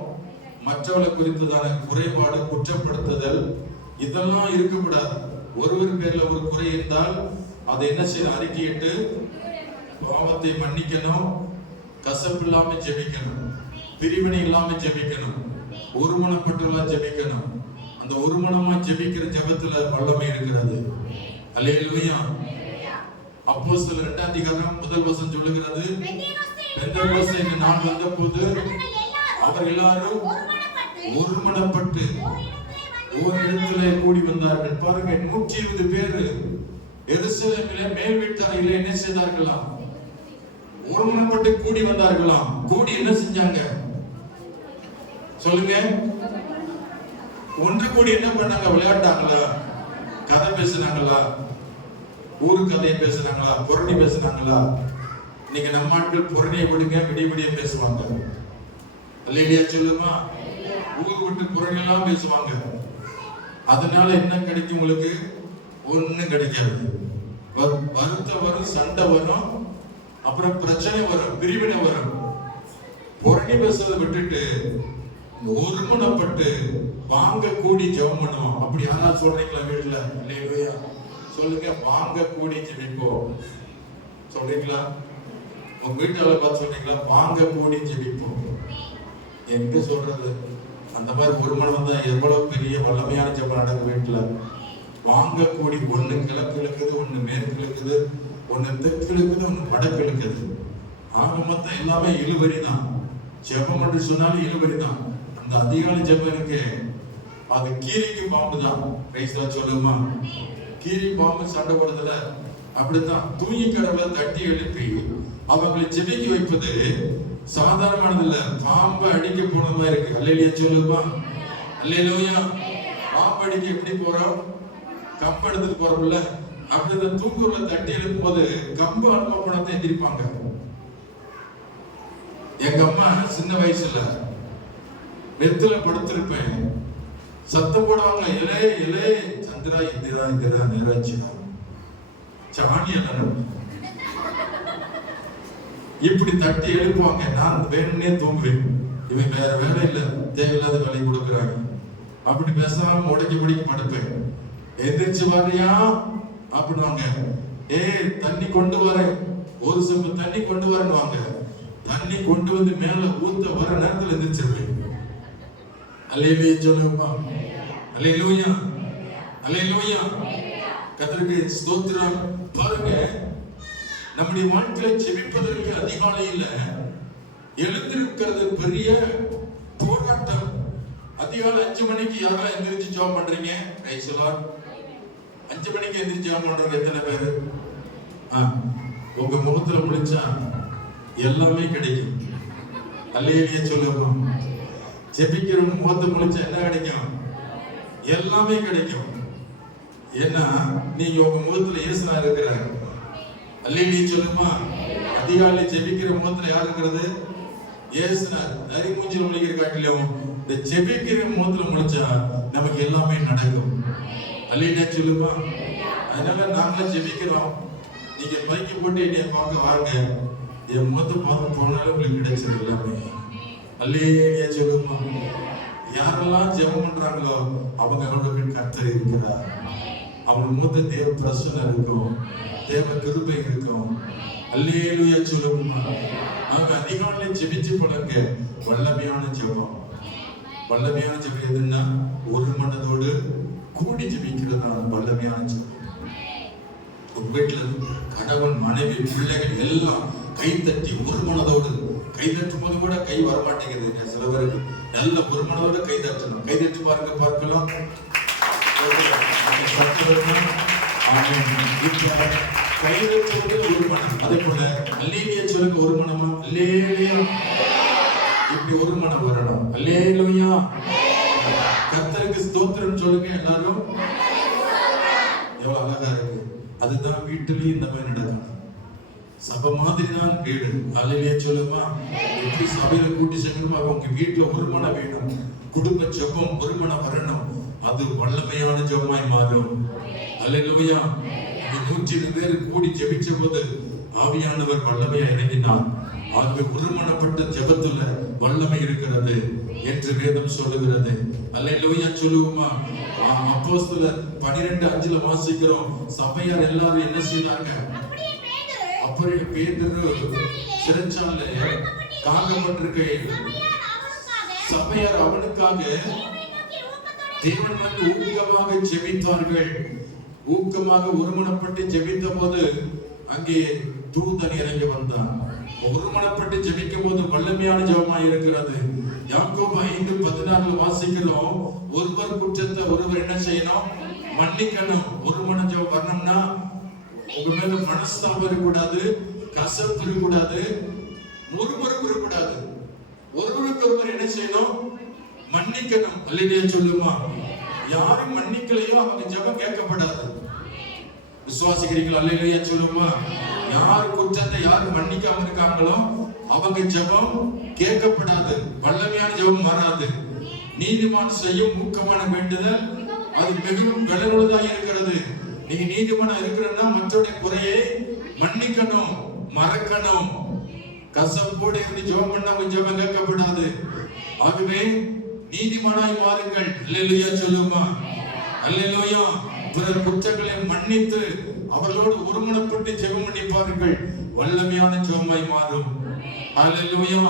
மற்றவர்களை குறித்ததான குறைபாடு, குற்றப்படுத்துதல் இதெல்லாம் இருக்கக்கூடாது. ஒருவர் பேர்ல ஒரு குறை இருந்தால் அதை என்ன செய்யணும்? அறிக்கையிட்டு பாவத்தை மன்னிக்கணும். கசப்பு இல்லாம ஜெபிக்கணும். பிரிவினை இல்லாம ஜெபிக்கணும். ஒருமனப்பட்டுள்ளா ஜெபிக்கணும். அந்த ஒருமனமா ஜெபிக்கிற ஜெபத்துல வல்லமை இருக்கிறது. அல்லேலூயா. அப்போஸ்தலர் 2 அதிகாரம் 1 வசனம் சொல்லுகிறது, பெந்தெகோஸ்தே நாள் வந்தபோது அவர் எல்லாரும் ஒருமனப்பட்டு ஒரு இடத்துல கூடி வந்தார்கள். பாருங்க, 120 பேர் எருசலேமிலே மேல் வீட்டறையிலே என்ன செய்தார்களாம்? ஒருமனப்பட்டு கூடி வந்தார்களாம். கூடி என்ன செஞ்சாங்க சொல்லுங்க? ஒன்று கூடி என்ன பண்ணாங்க? விளையாட்டாங்களா? கதை பேசுனாங்களா? ஊரு கதையை பேசுனாங்களா? புரணி பேசுனாங்களா? இன்னைக்கு நம்ம ஆட்கள் புரணியை விடுங்க, விடிய பேசுவாங்க. அல்லேலூயா சொல்லுமா? ஊர் விட்டு புரணி எல்லாம் பேசுவாங்க. அதனால என்ன கிடைக்கும் உங்களுக்கு? ஒண்ணும் கிடைக்காது. வருத்தம் வரும், சண்டை வரும், அப்புறம் பிரச்சனை வரும், பிரிவினை வரும். புரணி பேசுறதை விட்டுட்டு ஒருமனப்பட்டு வாங்க கூடி ஜெபம் பண்ணுவோம். அப்படி யாராவது சொல்றீங்களா வீட்டுல? அல்லேலூயா சொல்லுங்க. வாங்க கூடி ஜெபிப்போம் சொல்றீங்களா? உங்க வீட்டால பார்த்து சொல்றீங்களா? வாங்க கூடி ஜெபிப்போம். எங்க சொல்றது? அந்த மாதிரி ஒரு மனம் தான் எவ்வளவு பெரிய வல்லமையான ஜெபம் நடக்கும் வீட்டுல. வாங்க கூடி, ஒண்ணு கிழக்கு இருக்குது, ஒண்ணு மேற்கு இருக்குது, ஒண்ணு தெற்கு இருக்குது, ஒண்ணு வடக்கு இருக்குது. ஆக மொத்தம் எல்லாமே இழுபறி தான். ஜெபம் என்று சொன்னாலும் இழுபறி தான். அந்த அதிகாலை ஜெபம் இருக்கு, அது கீரிக்கு பாம்பு தான். ரைஸ்ல சொல்லுமா? கீரி பாம்பு சண்டை போடுறதுல அப்படித்தான். தூங்கி கடவுளை தட்டி எழுப்பி அவங்களை ஜெபிக்க வைப்பது சாதாரணமானது இல்ல. பாம்பை அடிக்க போனது மாதிரி இருக்கு. அல்லேலூயா சொல்லுமா? அல்லேலூயா. பாம்பு அடிக்க எப்படி போறோம்? கம்பு எடுத்துட்டு போறோம்ல. அப்படி இந்த தூக்குறவங்களை தட்டி எழுப்பும் போது கம்பு அனுப்ப போனதை எந்திரிப்பாங்க. எங்க அம்மா சின்ன வயசுல வெத்துல படுத்திருப்பேன், சத்தம் போடுவாங்க, இலே இலே சந்திரா இந்திரா இந்திரா நேராச்சினா சாணி எல்லாம் இப்படி தட்டி எழுப்புவாங்க. நான் வேணும்னே தூங்குவேன். இவன் வேற வேலை இல்ல, தேவையில்லாத வேலை கொடுக்குறாங்க. அப்படி பேசாம முடக்கி பிடிக்க படுப்பேன். எந்திரிச்சு வர்றியா அப்படின்வாங்க. தண்ணி கொண்டு வரேன், ஒரு செம்பு தண்ணி கொண்டு வரேன்னுவாங்க. தண்ணி கொண்டு வந்து மேல ஊத்த வர நேரத்துல எந்திரிச்சிருப்பேன். அல்லேலூயா சொல்லுமா? அல்லேலூயா, அல்லேலூயா. கர்த்தருக்கு ஸ்தோத்திரம். பாருங்க, நம்முடைய வாழ்க்கையை ஜெபிப்பதற்கு அதிகாலையில எழுந்திருக்கிறது பெரிய போராட்டம். அதிகாலை 5 மணிக்கு யாரெல்லாம் எந்திரிச்சு ஜெபம் பண்றீங்க? Price the Lord. 5 மணிக்கு எந்திரிச்சு ஜெபம் பண்றவங்க எத்தனை பேரு? உங்க முகத்துல முழிச்சா எல்லாமே கிடைக்கும். அல்லேலூயா சொல்லுமா? ஜெபிக்கிற முகத்தை முழிச்சா என்ன கிடைக்கும்? எல்லாமே கிடைக்கும். ஏன்னா நீங்க உங்க முகத்துல இயேசுனா இருக்கிறார். அல்லேலூயா சொல்லுமா? அதிகாலை ஜெபிக்கிற முகத்துல யார் இருக்கிறது? இயேசுனார். நரி மூஞ்சில முழிக்கிற காட்டிலும் இந்த ஜெபிக்கிற முகத்துல முழிச்சா நமக்கு எல்லாமே நடக்கும். அல்லேலூயா சொல்லுமா? அதனால நாங்களும் ஜெபிக்கிறோம். நீங்க மைக்கு போட்டு என்னைய பார்க்க வாங்க, என் முகத்தை பார்த்து போனாலும் உங்களுக்கு கிடைச்சது எல்லாமே. அல்லேலூயா சொல்லுமா? யாரெல்லாம் ஜெபம் பண்றாங்களோ அவங்களுக்கு கர்த்தர் இருக்கிறார். அவங்க முகத்தை தேவ பிரசன்னம் இருக்கும், தேவ கிருபை இருக்கும். அல்லேலூயா சொல்லுமா? அவங்க அதிகாலையில ஜெபிச்சு பழங்க. வல்லமையான ஜெபம். வல்லமையான ஜெபம் எதுன்னா ஒரு மனதோடு கூடி ஜெபிக்கிறதா வல்லமையான ஜெபம். உங்க வீட்டுல கணவன், மனைவி, பிள்ளைகள் எல்லாம் கைத்தட்டி ஒரு மனதோடு கைதட்டும் போது கூட கை வரமாட்டேங்குது. சில பேருக்கு நல்ல ஒரு மனதோடு கை தட்டணும். கைதட்டி பாருங்க, பார்க்கலாம். கைதட்டுவது ஒரு மனம். அதே போல அல்லேலூயா சொல்லுங்க, ஒரு மனமா? அல்லேலூயா. இப்படி ஒரு மனம் வரணும். அல்லேலூயா. கர்த்தருக்கு ஸ்தோத்திரம் சொல்லுங்க எல்லாரும். எவ்வளவு அழகா இருக்கு. அதுதான் வீட்டிலேயும் இந்த மாதிரி நடக்கணும். சபை மாதிரி தான் வீடு. அல்லேலூயா சொல்லுமா? எப்படி சபையில கூட்டி சேர்க்கணுமோ அவங்க வீட்டுல ஒரு மனம் வேணும். குடும்ப ஜெபம் ஒரு மனம் வரணும். அது வல்லமையான ஜெபமாய் மாறும். அல்லேலூயா. 102 பேர் கூடி ஜெபிச்ச போது ஆவியானவர் வல்லமையா இறங்கினார். ஆகவே ஒருமனப்பட்ட ஜெபத்துல வல்லமை இருக்கிறது என்று வேதம் சொல்லுகிறது. அல்லேலூயா சொல்லுவோமா? அப்போஸ்தலர் 12:5 வாசிக்கிறோம். சபையார் எல்லாரும் என்ன செய்தாங்க? அப்படியே பேதுரு சிறைச்சாலை காக்கப்பட்டிருக்கையில் சபையார் அவனுக்காக தேவன் வந்து ஊக்கமாக ஜெபித்தார்கள். ஊக்கமாக ஒருமனப்பட்டு ஜெபித்த போது அங்கே தூதன் இறங்கி வந்தான். ஒருமனப்பட்டு ஜெபிக்கும் போது வல்லமையான ஜெபமாய் இருக்கிறது. யாக்கோபு 5:16 வாசிக்கிறோம். ஒருவர் குற்றத்தை ஒருவர் என்ன செய்யணும்? மன்னிக்கணும். ஒருமன ஜெபம் வரணும்னா உங்க மேல மனஸ்தாபம் இருக்கக்கூடாது, கசப்பு இருக்கக்கூடாது, முறுமுறுப்பு இருக்கக்கூடாது. ஒருவருக்கு ஒருவர் என்ன செய்யணும்? மன்னிக்கணும். அல்லேலூயா சொல்லுமா? யாரும் மன்னிக்கலையோ அவங்க ஜெபம் கேட்கப்படாது. விசுவாசிக்கிறீங்களா? அல்லேலூயா சொல்லுமா. யார் குற்றத்தை யார் மன்னிக்காம இருக்காங்களோ அவங்க ஜெபம் கேட்கப்படாது. வல்லமையான ஜெபம் மாறாது. நீதிமான் செய்யும் ஊக்கமான வேண்டுதல் அது மிகவும் பலனுள்ளதா இருக்கிறது. நீங்க நீதிமானா இருக்கிறன்னா மற்றவருடைய குறையை மன்னிக்கணும், மறக்கணும். கசப்போடு இருந்து ஜெபம் பண்ணா உங்க ஜெபம் கேட்கப்படாது. ஆகவே நீதிமானாய் மாறுங்கள். அல்லேலூயா சொல்லுமா. அல்லேலூயா. பிறர் குற்றங்களை மன்னித்து அவர்களோடு ஒருமனப்பட்டு ஜெபம் பண்ணிப்பார்கள். வல்லமையான ஜெபமாய் மாறும். அல்லேலூயா.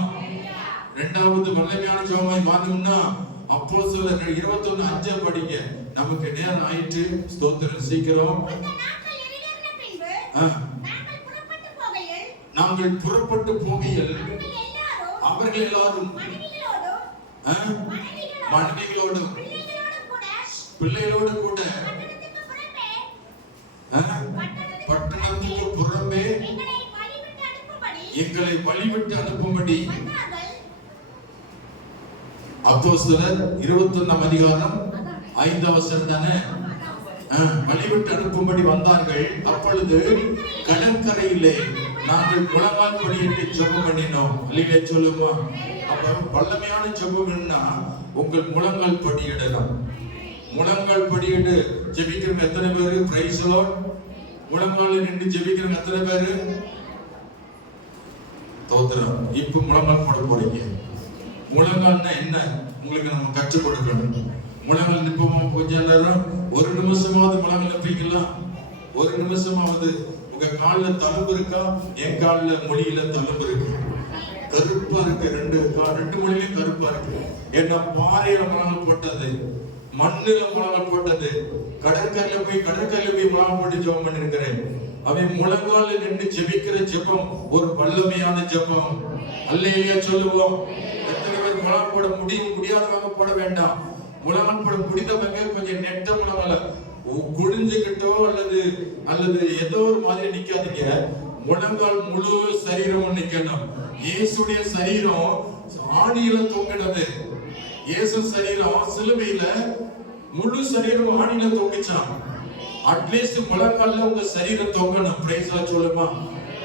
இரண்டாவது வல்லமையான ஜெபமாய் மாறும்னா அப்போஸ்தலர்கள் 21:5 படிங்க. நமக்கு நேரம் ஆயிற்று. ஸ்தோத்திரம். சீக்கிரம். நாங்கள் புறப்பட்டு போகையில் அவர்கள் எல்லாரும் மனைவிகளோடும் பிள்ளைகளோடு கூட பட்டணத்துக்கு புறம்பே எங்களை வழிவிட்டு அனுப்பும்படி அப்போஸ்தலர் 21:5 தானே. வழிவிட்டு அனுப்பும்படி வந்தார்கள். அப்பொழுது கடற்கரையிலே நாங்கள் முழங்கால் படியிட்டு ஜெபம் பண்ணினோம். அல்லேலூயா சொல்லுமா. அப்ப வல்லமையான ஜெபம்னா உங்கள் முழங்கால் படியிடலாம். முழங்கால் படியிட்டு ஜெபிக்கிறவங்க எத்தனை பேரு? Price the Lord. முழங்காலில் நின்று ஜெபிக்கிறவங்க எத்தனை பேரு? தோத்திரம். இப்ப முழங்கால் போட போறீங்க. முழங்கால்னா என்ன உங்களுக்கு நம்ம கற்றுக் கொடுக்கணும். முழங்கால் நிற்போமா? கொஞ்ச நேரம் ஒரு நிமிஷமாவது முழங்கால் நிற்பீங்களா? ஒரு நிமிஷமாவது. உங்க காலில் தழும்பு இருக்கா? என் காலில் மொழியில தழும்பு இருக்கு. கருப்பா இருக்கு. ரெண்டு மொழியிலும் கருப்பா இருக்கு. ஏன்னா பாறையில முழங்கால் போட்டது, மண்ணுல முழங்கால் போட்டது. கடற்கரையில போய் முழங்கால் போட்டு ஜெபம் பண்ணிருக்கிறேன். அவன் முழங்காலில் நின்று ஜெபிக்கிற ஜெபம் ஒரு வல்லமையான ஜெபம். அல்லேலூயா சொல்லுவோம். எத்தனை பேர் முழங்கால் போட முடியாதவங்க போட வேண்டாம். முழங்கால் போட முடிந்தவங்க கொஞ்சம் நெட்ட முழங்கால குடிஞ்சுக்கிட்டோ அல்லது ஏதோ ஒரு மாதிரி நிக்காதீங்க. முழங்கால் முழு சரீரம் நிக்கணும். இயேசுடைய சரீரம் ஆணியில தொங்கினது. இயேசு சரீரம் சிலுவையில முழு சரீரம் ஆணியில தொங்கிச்சான். அட்லீஸ்ட் முழங்கால்ல உங்க சரீரம் தொங்கணும். பிரைஸ் தி லார்ட் சொல்லுமா.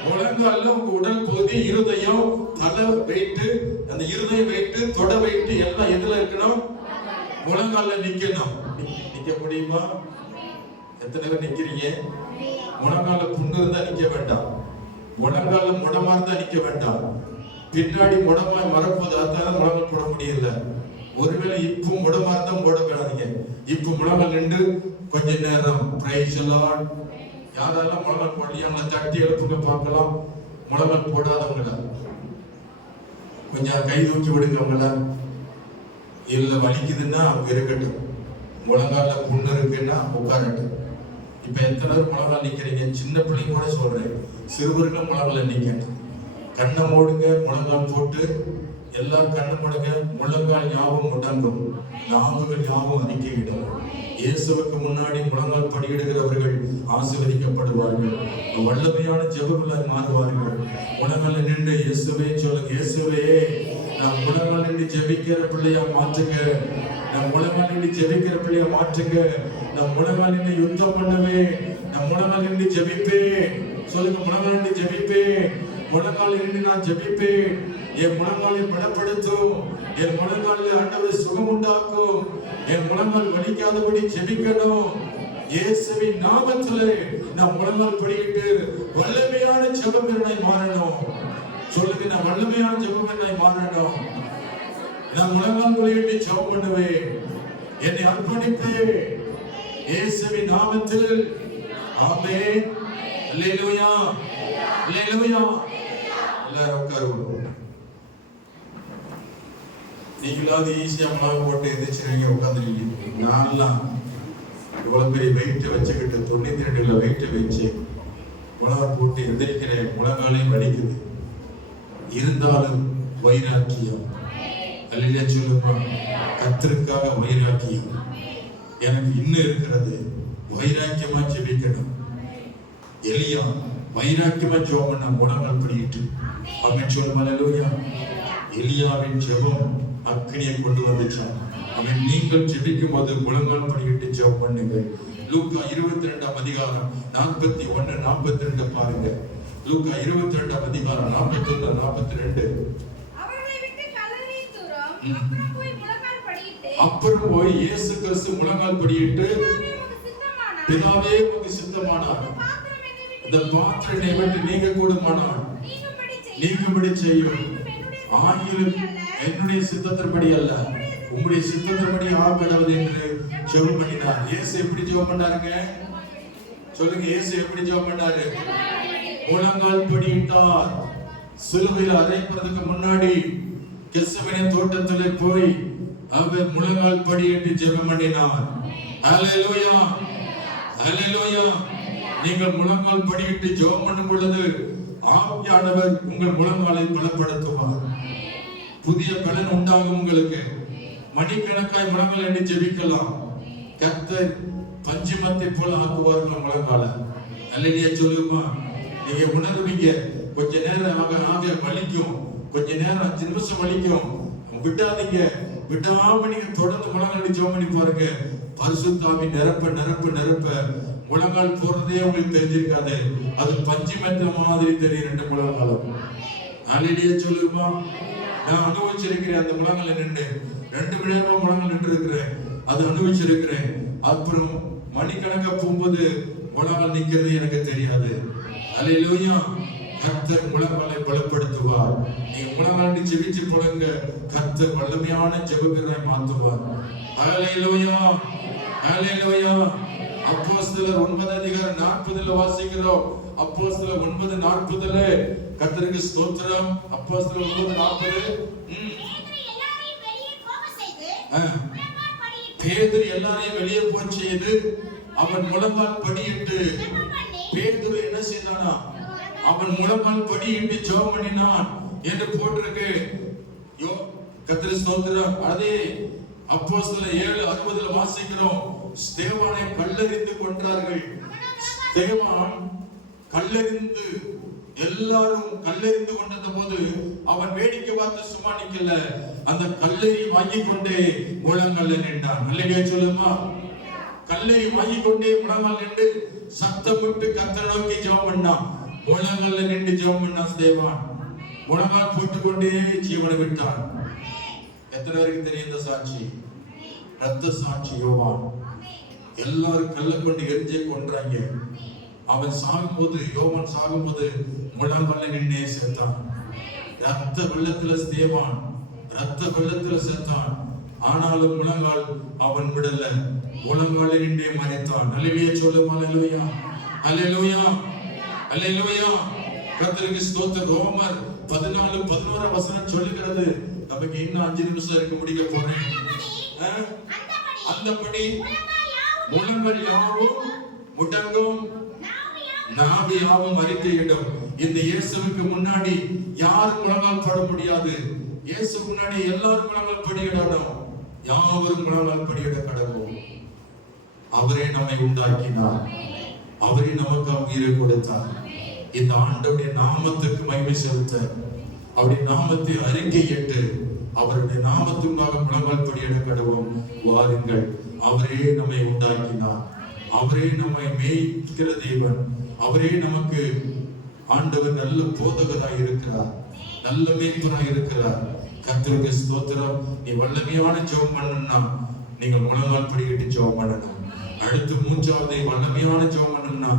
முழங்கால்ல உங்க உடல் பகுதி, இருதயம், தலை வெயிட்டு, அந்த இருதய வெயிட்டு, தொடை வெயிட்டு எல்லாம் எதுல இருக்கணும்? முழங்கால்ல நிக்கணும். நிக்க முடியுமா? எத்தனை பேர் நிக்கிறீங்க? முழங்கால புண்ணு இருந்தா நிக்க வேண்டாம். முழங்கால முடமா இருந்தா நிக்க வேண்டாம். பின்னாடி முடமாய் மறப்பது அதான் முழங்கால் போட முடியல. ஒருவேளை இப்போ முடமா இருந்தா போட வேணாதீங்க. இப்போ முழங்கால் நின்று கொஞ்ச நேரம் பிரைஸ் தி லார்ட். யாரெல்லாம் முழங்கால் போடலையா அவங்களை தட்டி எழுப்புங்க பார்க்கலாம். முழங்கால் போடாதவங்கள கொஞ்சம் கை தூக்கி விடுங்கவங்கள. இல்ல வலிக்குதுன்னா அவங்க இருக்கட்டும். முழங்கால புண்ணு இருக்குன்னா உட்காரட்டும். இப்ப எத்தனை பேர் முழங்கால் நிக்கிறீங்க? சின்ன பிள்ளைங்க கூட சொல்றேன், சிறுவர்களும் முழங்கால நிக்க. கண்ணை மூடுங்க. முழங்கால் போட்டு எல்லாரும் கண்ணை மூடுங்க. முழங்கால் ஞாபகம் முடங்கும், நாவுகள் ஞாபகம் அறிக்கையிடும். இயேசுவுக்கு முன்னாடி முழங்கால் படியிடுகிறவர்கள் ஆசீர்வதிக்கப்படுவார்கள். வல்லமையான ஜெபங்களாய் மாறுவார்கள். முழங்கால நின்று இயேசுவே சொல்லுங்க. இயேசுவே, நான் முழங்கால் நின்று ஜெபிக்கிற பிள்ளையா மாற்றுங்க. நான் முழங்கால் நின்று ஜெபிக்கிற பிள்ளையா மாற்றுங்க. நான் முழங்கால் நின்று யுத்தம் பண்ணுவேன். நான் முழங்கால் நின்று ஜெபிப்பேன். சொல்லுங்க. முழங்கால் நின்று ஜெபிப்பேன். முழங்கால் நின்று நான் ஜெபிப்பேன். என் முழங்காலை பலப்படுத்தும். என் முழங்காலில் ஆண்டவர் சுகம் உண்டாக்கும். என் முழங்கால் வலிக்காதபடி ஜெபிக்கணும். இயேசுவின் நாமத்திலே நான் முழங்கால் படியிட்டு வல்லமையான ஜெபவீரனாய் மாறணும். சொல்லுங்க. நான் வல்லமையான ஜெபவீரனாய் மாறணும். நான் முழங்கால் படியிட்டு ஜெபம் பண்ணுவேன். என்னை அர்ப்பணிப்பேன். இயேசுவின் நாமத்தில். ஆமென். அல்லேலூயா. அல்லேலூயா. எல்லாரும் உட்காருவோம். நீங்களாவது ஈஸியா முழங்கால் போட்டு எந்திரிச்சிருவீங்க, உட்காந்துருவீங்க. நான்லாம் இவ்வளவு பெரிய வெயிட்டை வச்சுக்கிட்டு 92 வெயிட்டை வச்சு முழங்கால் போட்டு எந்திரிக்கிறேன். முழங்காலையும் வலிக்குது. இருந்தாலும் வைராக்கியம். அல்லேலூயா சொல்லுமா. கர்த்தருக்காக வைராக்கியம் எனக்கு இன்னும் இருக்கிறது. வைராக்கியமா ஜெபிக்கணும். எலியா வைராக்கியமா ஜெபம் பண்ண முழங்கால் படியிட்டு. ஆமென் சொல்லுமா. அல்லேலூயா. எலியாவின் ஜெபம் அக்னியை கொண்டு வந்துச்சான். அவன் நீங்கள் ஜெபிக்கும் போது முழங்கால் படியிட்டு ஜெபம் பண்ணுங்க. லூக்கா 22ஆம் அதிகாரம் 41 42 பாருங்க. லூக்கா 22ஆம் அதிகாரம் 41 42. அப்புறம் போய் இயேசு கிறிஸ்து முழங்கால் படியிட்டு, பிதாவே உமக்கு சித்தமானார் இந்த பாத்திரம் என்னை விட்டு நீங்க கூடுமானால் நீங்கும்படி செய்யும். ஆகிலும் என்னுடைய சித்தத்தின்படி அல்ல உங்களுடைய சித்தத்தின்படி ஆகப்படுவது என்று ஜெபம் பண்ணினார். இயேசு எப்படி ஜெபம் பண்ணாருங்க? சொல்லுங்க, இயேசு எப்படி ஜெபம் பண்ணாரு? முழங்கால் படியிட்டார். சிலுவையில் அறையப்படுறதுக்கு முன்னாடி கெத்செமனே தோட்டத்திலே போய் அவர் முழங்கால் படியிட்டு ஜெபம் பண்ணினார். ஹல்லேலூயா, ஹல்லேலூயா. நீங்கள் முழங்கால் படியிட்டு ஜெபம் பண்ணும் பொழுது ஆவியானவர் உங்கள் முழங்காலை பலப்படுத்துவார். புதிய பலன் உண்டாகும். உங்களுக்கு மணிக்கணக்காய் முழங்கால் எண்ணி ஜெபிக்கலாம். கர்த்தர் பஞ்சுமத்தை போல ஆக்குவார்கள் முழங்கால. அல்லேலூயா சொல்லுமா? நீங்க உணர்வீங்க. கொஞ்ச நேரம் ஆக வலிக்கும், கொஞ்ச நேரம் 5 நிமிஷம் வலிக்கும். விடாதீங்க, விடாம நீங்க தொடர்ந்து முழங்கால் ஜெபம் பண்ணி பாருங்க. பரிசுத்தாவி நிரப்ப நிரப்ப நிரப்ப முழங்கால் போறதே உங்களுக்கு தெரிஞ்சிருக்காது. அது பஞ்சுமெத்த மாதிரி தெரியும். 2 முழங்காலும். அல்லேலூயா சொல்லுமா? நான் அனுபவிச்சிருக்கிறேன். அந்த முழங்கால நின்று 2 மணி நேரமா முழங்கால் நின்று இருக்கிறேன். அது அனுபவிச்சிருக்கிறேன். அப்புறம் மணிக்கணக்கா போகும்போது முழங்கால் நிக்கிறது எனக்கு தெரியாது. அல்லேலூயா. கர்த்தர் முழங்காலை பலப்படுத்துவார். நீங்க முழங்கால் ஜெபிச்சு போடுங்க. கர்த்தர் வல்லமையான ஜெபவீரராய் மாற்றுவார். அல்லேலூயா, அல்லேலூயா. அப்போஸ்தலர் 9 அதிகாரம் 40 வாசிக்கிறோம். அப்போஸ்தலர் 9:40 கர்த்தருக்கு ஸ்தோத்திரம். அப்போஸ்தலர் 9:40 பேதுரு எல்லாரையும் வெளியே போக செய்து அவன் முழங்கால் படியிட்டு, பேதுரு என்ன செய்தானா? அவன் முழங்கால் படியிட்டு ஜெபம் பண்ணினான் என்று போட்டிருக்கு. கர்த்தருக்கு ஸ்தோத்திரம். அதே அப்போஸ்தலர் 7:60 வாசிக்கிறோம். ஸ்தேவானை கல்லெறிந்து கொன்றார்கள். ஸ்தேவான் கல்லெறிந்து, எல்லாரும் கல்லெறிந்து கொண்டிருந்த போது அவன் வேடிக்கை பார்த்து சும்மா நிக்கல. அந்த கல்லெறி வாங்கி கொண்டே முழங்கால் நின்றான். அல்லேலூயா சொல்லுமா? கல்லெறி வாங்கி கொண்டே முழங்கால் நின்று சத்தமிட்டு கர்த்தரை நோக்கி ஜெபம் பண்ணான். முழங்கால் நின்று ஜெபம் பண்ணான் ஸ்தேவான். முழங்கால் போட்டுக்கொண்டே ஜீவனை விட்டான். எத்தனை பேருக்கு தெரியும் இந்த சாட்சி? ரத்த சாட்சி யோவான். எல்லாரும் கல்ல கொண்டு எரிஞ்சே கொன்றாங்க. அவன் சாகும்போது, யோவான் சாகும்போது முழங்கால நின்னே செத்தான். ரத்த வெள்ளத்துல ஸ்தேவான் ரத்த வெள்ளத்துல செத்தான். ஆனாலும் முழங்கால் அவன் விடல. முழங்கால நின்றே மரித்தான். அல்லேலூயா சொல்லுமா? அல்லேலூயா, அல்லேலூயா, அல்லேலூயா. கர்த்தருக்கு ஸ்தோத்திரம். ரோமர் 14:11 சொல்லுகிறது. நமக்கு இன்னும் 5 நிமிஷம் இருக்கு, முடிக்க போறேன். அந்தபடி முழங்கால் யாவும் முடங்கும், நாவு யாவும் அறிக்கையிடும். இந்த இயேசுவுக்கு முன்னாடி யாரும் முழங்கால் பட முடியாது. இயேசு முன்னாடி எல்லாரும் முழங்கால் படியிடணும். யாவரும் முழங்கால் படியிட கடவுள். அவரே நம்மை உண்டாக்கினார். அவரே நமக்கு உயிரை கொடுத்தார். இந்த ஆண்டவருடைய நாமத்துக்கு மகிமை செலுத்த, அவருடைய நாமத்தை அறிக்கையிட்டு, அவருடைய நாமத்துக்காக முழங்கால் படியிட கடவுள். வாருங்கள். அவரே நம்மை உண்டாக்கினார். அவரே நம்மை மேய்க்கிற தேவன். அவரே நமக்கு ஆண்டவர் நல்ல போதகராய் இருக்கிறார், நல்ல மேய்ப்பராய் இருக்கிறார். கர்த்தருக்கு ஸ்தோத்திரம். நீ வல்லமையான ஜெபம் பண்ணணும்னா நீங்க முழங்கால் படியிட்டு ஜெபம் பண்ணணும். அடுத்து 3வது வல்லமையான ஜெபம் பண்ணணும்னா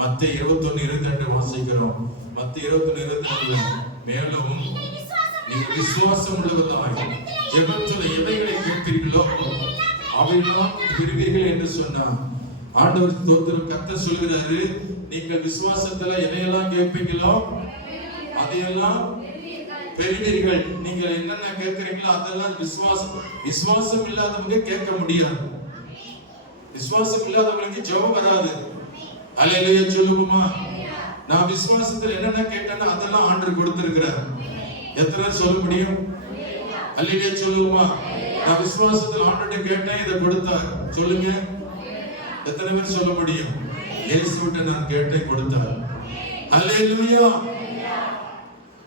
மத்தேயு 21:22 வாசிக்கிறோம். மத்தேயு 21:22 மேலும் நீங்க விசுவாசம் உள்ளவர்களாய் ஜெபத்துல எவைகளை கேட்கிறீர்களோ அவையெல்லாம் பெறுவீர்கள் என்று சொன்னார். ஆண்டவர் ஸ்தோத்திரம். கர்த்தர் சொல்கிறாரு, நீங்கள் விசுவாசத்துல எதையெல்லாம் கேட்பீங்களோ அதையெல்லாம் பெறுவீர்கள். நீங்க என்னென்ன கேட்கிறீங்களோ அதெல்லாம் விசுவாசம் இல்லாதவங்க கேட்க முடியாது. விசுவாசம் இல்லாதவங்களுக்கு ஜெபம் வராது. அல்லேலூயா சொல்லுவோமா? நான் விசுவாசத்துல என்னென்ன கேட்டேன்னா அதெல்லாம் ஆண்டவர் கொடுத்திருக்கிறார். எத்தனை சொல்ல முடியும்? அல்லேலூயா சொல்லுவோமா? நான் விசுவாசத்தில் ஆண்டவர்கிட்ட கேட்டேன், இதை கொடுத்தார். சொல்லுங்க, எத்தனை பேர் சொல்ல முடியும்? இயேசுவிட்ட நான் கேட்டேன், கொடுத்தார். அல்லேலூயா.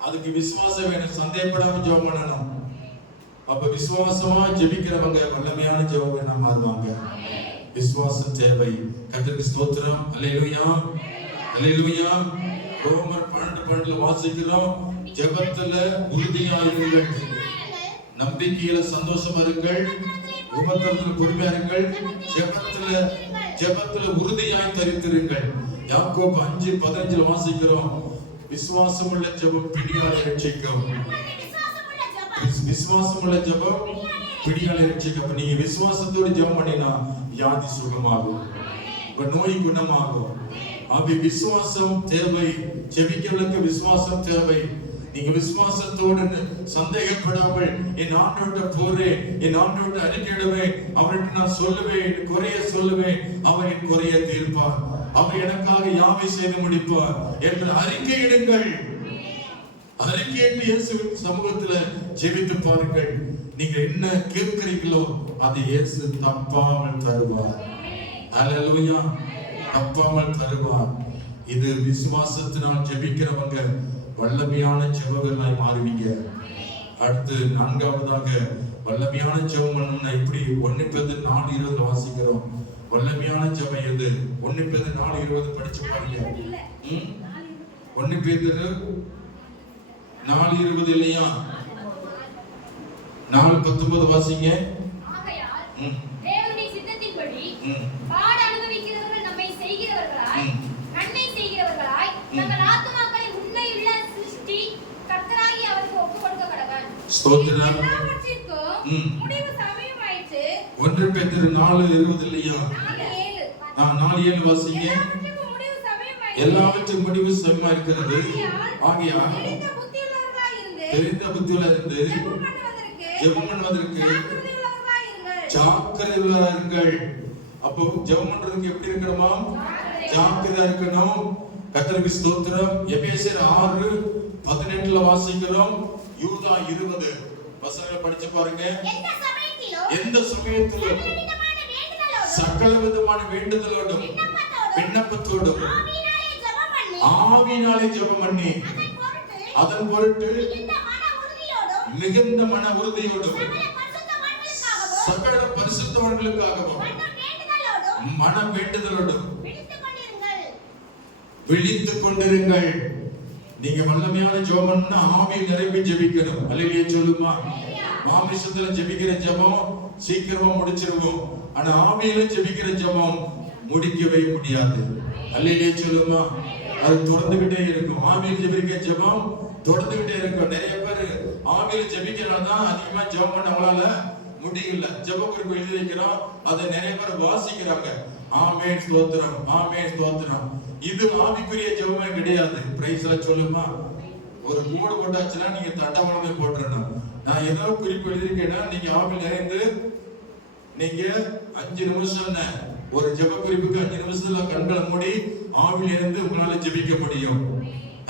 அதுக்கு விசுவாசம் வேணும். சந்தேகப்படாம ஜெபம் பண்ணணும். அப்ப விசுவாசமா ஜெபிக்கிறவங்க வல்லமையான ஜெபம் மாறுவாங்க. விசுவாசம் தேவை. கர்த்தருக்கு ஸ்தோத்திரம். அல்லேலூயா, அல்லேலூயா. ரோமர் 12:12 வாசிக்கிறோம், ஜெபத்துல உறுதியா இருங்கள், நம்பிக்கையில சந்தோஷமா இருங்கள், உபத்திரத்துல பொறுமையா இருங்கள், ஜெபத்துல உறுதியாய் தரித்திருங்கள். யாக்கோபு 5:15 வாசிக்கிறோம், விசுவாசமுள்ள ஜெபம் பிடியாலை ரட்சிக்கும். விசுவாசமுள்ள ஜெபம் பிடியாலை ரட்சிக்கும். நீங்க விசுவாசத்தோடு ஜெபம் பண்ணினா வியாதி சுகமாகும், உங்க நோய் குணமாகும். அப்படி விசுவாசம் தேவை. ஜெபிக்கிறவங்களுக்கு விசுவாசம் தேவை. நீங்க விசுவாசத்தோடு சந்தேகப்படாமல் என் ஆண்டவர்கிட்ட போறேன், என் ஆண்டவர்கிட்ட அறிக்கையிடுவேன், அவர்கிட்ட நான் சொல்லுவேன், என் குறைய சொல்லுவேன், அவர் என் குறைய தீர்ப்பார், அவர் எனக்காக யாவை செய்து முடிப்பார் என்று அறிக்கையிடுங்கள். அறிக்கையிட்டு இயேசுவின் சமூகத்துல ஜெபித்து பாருங்கள். நீங்க என்ன கேட்கிறீங்களோ அதை இயேசு தப்பாமல் தருவார். அல்லேலூயா, தப்பாமல் தருவார். இது விசுவாசத்தினால் ஜெபிக்கிறவங்க வல்லமையான ஜெபங்களாய் மாறுவீங்க. அடுத்து 4வதாக வல்லமையான ஜெபம் பண்ணணும்னா இப்படி 1 பேதுரு 4:20 வாசிக்கிறோம். வல்லமையான ஜெபம் எது? 1 பேதுரு 4:20 படிச்சு பாருங்க. 1 பேதுரு 4:20 இல்லையா? 4:19 வாசிங்க. தேவனுடைய சித்தத்தின்படி பாட அனுபவிக்கிறவர்கள் நம்மை செய்கிறவர்களாய் நன்மை செய்கிறவர்களாய் தங்கள் ஆத்துமாக்களை உண்மையுள்ள சிருஷ்டி கர்த்தராகிய அவருக்கு ஒப்புக்கொடுக்க கடவன். ஸ்தோத்திரம். எல்லாவற்றிற்கும் முடிவு சமயமாயிற்று. 1 பேதுரு 4:20 இல்லையா? 4:7 வாசிங்க. எல்லாவற்றிற்கும் முடிவு சமயமா இருக்கிறது. ஆகையால் தெரிந்த புத்தியுள்ள இருந்து ஜெபம் பண்ணுவதற்கு ஜாக்கிரதையா இருங்கள். அப்போ ஜெபம் பண்றதுக்கு எப்படி இருக்கணுமா? ஜாக்கிரதையா இருக்கணும். கர்த்தருக்கு ஸ்தோத்திரம். எபேசியர் 6:18 வாசிக்கிறோம். யூதா 20 வசனங்களை படிச்சு பாருங்க. எந்த சமயத்திலும் சகல விதமான வேண்டுதலோடும் விண்ணப்பத்தோடும் ஆவியினாலே ஜெபம் பண்ணி அதன் பொருட்டு மிகுந்த மன உறுதியோடும் சகல பரிசுத்தவான்களுக்காகவும் மன வேண்டுதலோடும் விழித்துக் கொண்டிருங்கள். நீங்க வல்லமையான ஜெபம் பண்ணா ஆவியில் நிரம்பி ஜெபிக்கணும். அல்லேலூயா சொல்லுமா? மாமிசத்துல ஜெபிக்கிற ஜெபம் சீக்கிரமா முடிச்சிருவோம். ஆனா ஆவியில ஜெபிக்கிற ஜெபம் முடிக்கவே முடியாது. அல்லேலூயா சொல்லுமா? அது தொடர்ந்துகிட்டே இருக்கும். ஆவியில் ஜெபிக்கிற ஜெபம் தொடர்ந்துகிட்டே இருக்கும். நிறைய பேர் ஆவியில் ஜெபிக்கிறனால்தான் அதிகமா ஜெபம் பண்ண அவங்களால முடியல. ஜெப குறிப்பு எழுதி வைக்கிறோம், அதை நிறைய பேர் வாசிக்கிறாங்க. ஆமென் ஸ்தோத்திரம், ஆமென் ஸ்தோத்திரம். இது ஆவிக்குரிய ஜெபமே கிடையாது. பிரைஸ்ல சொல்லுமா? ஒரு கோடு போட்டாச்சுன்னா நீங்க தண்டவாளமே போட்டுறணும். நான் ஏதோ குறிப்பு எழுதிருக்கேன்னா நீங்க ஆவியில் நிறைந்து நீங்க 5 நிமிஷம் ஒரு ஜெப குறிப்புக்கு 5 நிமிஷத்துல கண்களை மூடி ஆவியில் இருந்து உங்களால ஜெபிக்க முடியும்.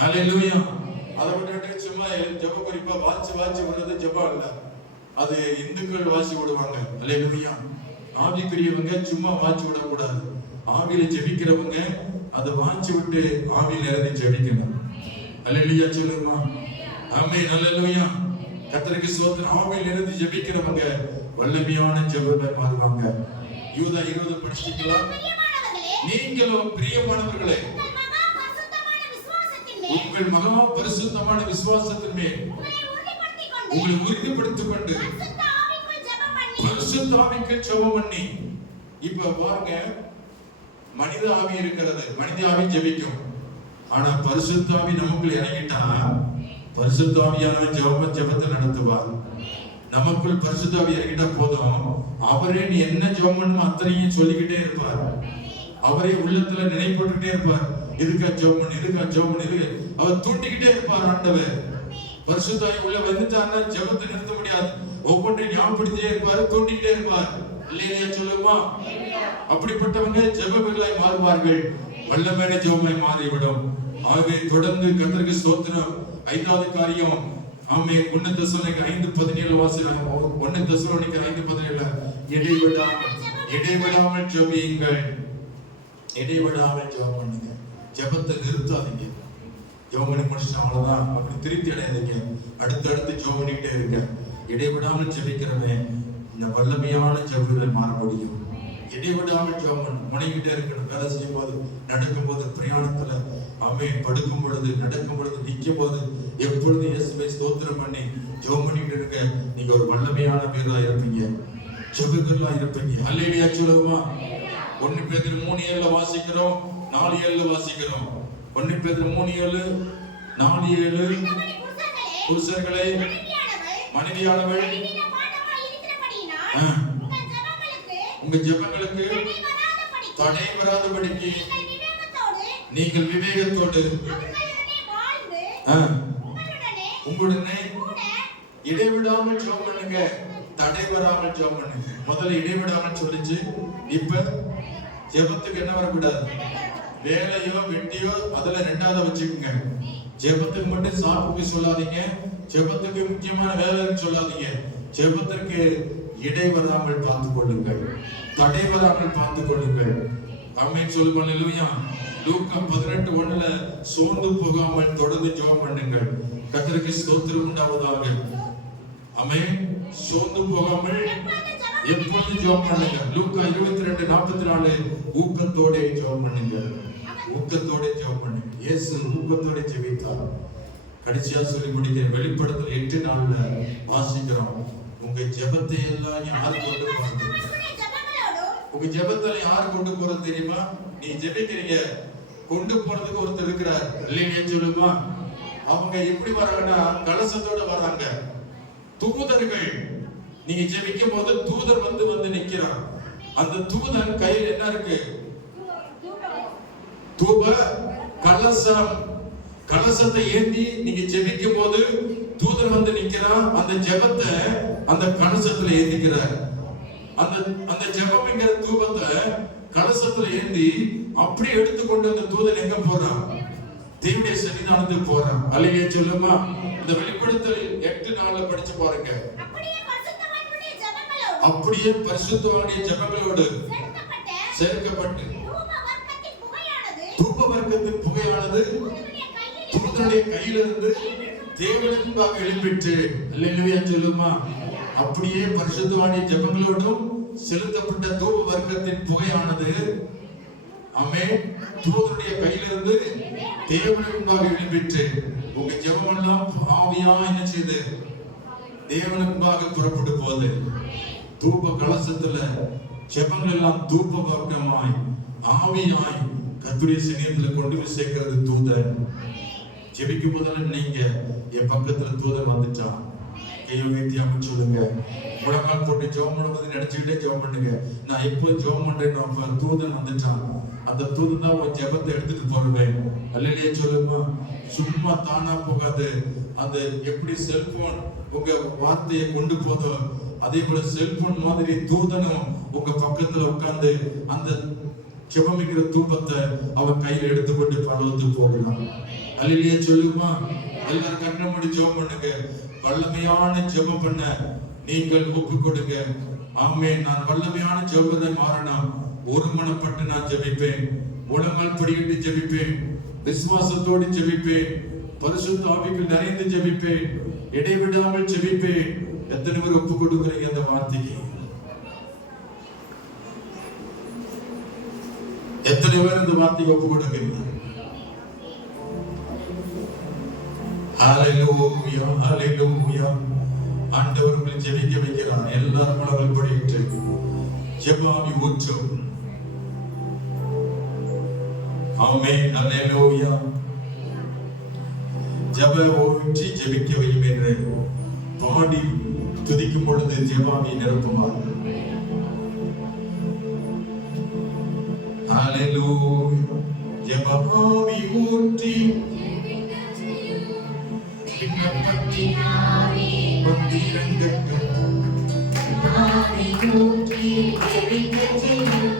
அல்லேலூயா. அதை விட்டுட்டு சும்மா ஜெப குறிப்பா வாசி விடுறது ஜெபம் இல்ல. அது இந்துக்கள் வாசி விடுவாங்க. அல்லேலூயா. ஆவிக்குரியவங்க சும்மா வாசி விடக்கூடாது. ஆவியில ஜெபிக்கிறவங்க அதை வாசி விட்டு ஆவியில இருந்து ஜெபிக்கணும். அல்லேலூயா சொல்லுமா? ஆமென். அல்லேலூயா. கர்த்தருக்கு ஸ்தோத்திரம். ஆவியில இருந்து ஜெபிக்கிறவங்க வல்லமையான ஜெபத்தை மாறுவாங்க. யூதா 20 படிச்சிட்டீங்களா? நீங்களும் பிரியமானவர்களே உங்கள் மகா பரிசுத்தமான விசுவாசத்தின் மேல் உங்களை உறுதிப்படுத்திக் கொண்டு பரிசுத்த ஆவிக்குள் ஜெபம் பண்ணி. இப்ப பாருங்க, மனித ஆவி இருக்கிறது, மனித ஆவி ஜெபிக்கும். ஆனா பரிசுத்த ஆவி நமக்குள் இறங்கிட்டா பரிசுத்த ஆவியானவர் ஜெபத்தை நடத்துவார். நமக்குள் பரிசுத்த ஆவி இறங்கிட்டா போதும், அவரே நீ என்ன ஜெபம் பண்ணுமோ அத்தனையும் சொல்லிக்கிட்டே இருப்பார். அவரே உள்ளத்துல நினைப்பட்டுக்கிட்டே இருப்பார். இதுக்கா ஜெபம் பண்ணு, இதுக்கா ஜெபம் பண்ணு, அவர் தூண்டிக்கிட்டே இருப்பார் ஆண்டவர். பரிசுத்த ஆவி உள்ள வந்துட்டாருன்னா ஜெபத்தை நிறுத்த முடியாது. ஒவ்வொன்றையும் ஞாபகப்படுத்திட்டே இருப்பார், தூண்டிக்கிட்டே இருப்பார். அல்லேலூயா சொல்லுமா? அப்படிப்பட்டவங்க ஜெபங்களாய் மாறுவார்கள். வல்லமையான ஜெபமாய் மாறிவிடும். ஆகவே தொடர்ந்து கர்த்தருக்கு ஸ்தோத்திரம். 5வது காரியம், ஆமென். 1 தெசலோனிக்கர் 5:17 வாசிக்கிறோம். 1 தெசலோனிக்கர் 5:17 இடைவிடாமல் ஜெபியுங்கள். இடைவிடாமல் ஜெபம் பண்ணுங்க. ஜெபத்தை நிறுத்தாதீங்க. ஜெபம் பண்ணி முடிச்சிட்டு அவ்வளவுதான் அப்படி திருப்தி அடையாதீங்க. அடுத்து ஜெபம் பண்ணிக்கிட்டே இருங்க. இடைவிடாமல் ஜெபிக்கிறவன் இந்த வல்லமையான ஜெபங்கள் மாற முடியும். இடைவிடாமல் ஜெபம் முனைகிட்டே இருக்கணும். வேலை செய்யும் போது, நடக்கும் போது, பிரயாணத்துல, படுக்கும் பொழுது, நடக்கும் பொழுது, நிற்கும் போது எப்பொழுது இயேசுவை ஸ்தோத்திரம் பண்ணி ஜெபம் பண்ணிட்டு இருக்க. நீங்க ஒரு வல்லமையான பேரா இருப்பீங்க, ஜெபங்களா இருப்பீங்க. அல்லேலூயா சொல்லுவோமா? 1 பேதுரு 3:7 வாசிக்கிறோம், 4:7 வாசிக்கிறோம். 1 பேதுரு 3:7, 4:7. புருஷர்களே மனைவியானவள் உங்க ஜெபங்களுக்கு தடை வராதபடிக்கு நீங்கள் விவேகத்தோடு உங்களுடனே இடைவிடாமல் ஜெபம் பண்ணுங்க. தடை வராமல் ஜெபம் பண்ணுங்க. முதல்ல இடைவிடாமல் சொல்லிச்சு. இப்ப ஜெபத்துக்கு என்ன வரக்கூடாது? வேலையோ வெட்டியோ அதுல 2வது வச்சுக்கோங்க. ஜெபத்துக்கு மட்டும் சாப்பிட்டு சொல்லாதீங்க. ஜெபத்துக்கு முக்கியமான வேலைன்னு சொல்லாதீங்க. ஜெபத்திற்கு இடை வராமல் பார்த்துக் கொள்ளுங்கள், தடை வராமல் பார்த்துக் கொள்ளுங்கள். ஆமென் சொல்லுங்க. அல்லேலூயா. லூக்கா 18:1 சோர்ந்து போகாமல் தொடர்ந்து ஜெபம் பண்ணுங்கள். கர்த்தருக்கு ஸ்தோத்திரம் உண்டாவதாக. ஆமென். சோர்ந்து போகாமல் எப்பொழுதும் ஜெபம் பண்ணுங்க. லூக்கா 22:44 ஊக்கத்தோட ஜெபம் பண்ணுங்க. ஊக்கத்தோட ஜெபம் பண்ணுங்க. இயேசு ஊக்கத்தோட ஜெபித்தார். கடைசியா சொல்லி முடிக்கிறேன். வெளிப்படுத்தல் 8:4 வாசிக்கிறோம். உங்க ஜெபத்தை எல்லாம் யார் கொண்டு போறது? உங்க ஜெபத்தை யார் கொண்டு போறது தெரியுமா? நீ ஜெபிக்கிறீங்க, கொண்டு போறதுக்கு ஒருத்தர் இருக்கிறார். இல்லையா சொல்லுமா? அவங்க எப்படி வராங்கன்னா கலசத்தோட வராங்க. தூதர்கள். நீங்க ஜெபிக்கும் போது தூதர் வந்து நிக்கிறான். அந்த தூதன் கையில் என்ன இருக்கு? தூப கலசம். கலசத்தை ஏந்தி நீங்க ஜெபிக்கும் போது தூதர் வந்து நிக்கிறான். அந்த ஜெபத்தை அந்த கலசத்துல ஏந்திக்கிறார். அந்த ஜெபம்ங்கிற தூபத்தை கலசத்துல ஏந்தி அப்படி எடுத்துக்கொண்டு அந்த தூதன் எங்க போறான்? தேவனுடைய சன்னிதானத்துக்கு போறான். அல்லேலூயா சொல்லுமா? இந்த வெளிப்படுத்தல் 8:4 படிச்சு பாருங்க. அப்படியே பரிசுத்தவானுடைய ஜெபங்களோடு சேர்க்கப்பட்டு தூப வர்க்கத்தின் புகையானது தூதனுடைய கையிலிருந்து தேவனுக்கு முன்பாக எழும்பிற்று. அல்லேலூயா சொல்லுமா? அப்படியே பரிசுத்தவானுடைய ஜெபங்களோடும் செலுத்தப்பட்ட தூப வர்க்கத்தின் புகையானது ஆமென் தூதனுடைய கையிலிருந்து தேவனுக்கு முன்பாக எழும்பிற்று. உங்க ஜெபம் எல்லாம் ஆவியா என்ன செய்து தேவனுக்கு முன்பாக புறப்பட்டு போகுது. தூப கலசத்துல ஜெபங்கள் எல்லாம் தூப வர்க்கமாய் ஆவியாய் கர்த்தருடைய சன்னிதானத்துல கொண்டு போய் சேர்க்கிறது தூதன். ஜெபிக்கும் போதெல்லாம் நீங்க என் பக்கத்துல தூதன் வந்துட்டான். கையை வைத்தியாம சொல்லுங்க. முழங்கால் போட்டு ஜெபம் பண்ணும்போது நினைச்சுக்கிட்டே ஜெபம் பண்ணுங்க. நான் எப்போ ஜெபம் பண்றேன் தூதன் வந்துட்டான். அந்த தூதன் தான் உன் ஜெபத்தை எடுத்துட்டு போடுவேன். அல்லேலூயா சொல்லுங்க. சும்மா தானா போகாது. அந்த எப்படி செல்போன் உங்க வார்த்தையை கொண்டு போதோ அதே போல செல்போன் மாதிரி தூதனும் உங்க பக்கத்துல உட்கார்ந்து அந்த ஜெபமிக்கிற தூபத்தை அவன் கையில எடுத்துக்கொண்டு பரலோகத்துக்கு போகலாம். அல்லேலூயா சொல்லுமா? எல்லாரும் கண்ணை மூடி ஜெபம் பண்ணுங்க. வல்லமையான ஜெபம் பண்ண நீங்கள் ஒப்பு கொடுங்க. ஆமென். நான் வல்லமையான ஜெபத்தை மாறணும். ஒருமனப்பட்டு நான் ஜெபிப்பேன். முழங்கால் படியிட்டு ஜெபிப்பேன். விசுவாசத்தோடு ஜெபிப்பேன். பரிசுத்த ஆவியில் நிறைந்து ஜெபிப்பேன். இடைவிடாமல் ஜெபிப்பேன். எத்தனை பேர் ஒப்பு கொடுக்குறீங்க அந்த வார்த்தைக்கு? எத்தனை பேர் இந்த வார்த்தைக்கு ஒப்பு கொடுக்குறீங்க? ஹalleluya ஹalleluya. ஆண்டவர் உங்களை ஜெபிக்க வைக்கிறார். எல்லாரும் முழங்கால் படியிட்டு ஜெபாவி ஊற்றும். ஆமென் ஹalleluya. ஜெப ஊற்றி ஜெபிக்க வையும் என்று பாடி துதிக்கும் பொழுது ஜெபாவி நிரப்புவார். ஹalleluya. ஜெபாவி ஊற்றி விண்ணப்பத்தினாவே வந்திறங்கட்டும். ஜெபாவி ஊற்றி ஜெபிக்க செய்யும்.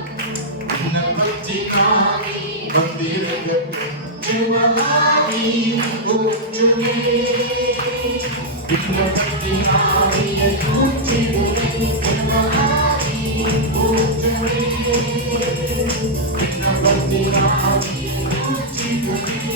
விண்ணப்பத்தினாவே வந்திறங்கட்டும். ஜெபாவி ஊற்றுமே. விண்ணப்பத்தினாவே ஊற்றுமே. ஜெபாவி ஊற்றுமே. விண்ணப்பத்தினாவே ஊற்றுமே.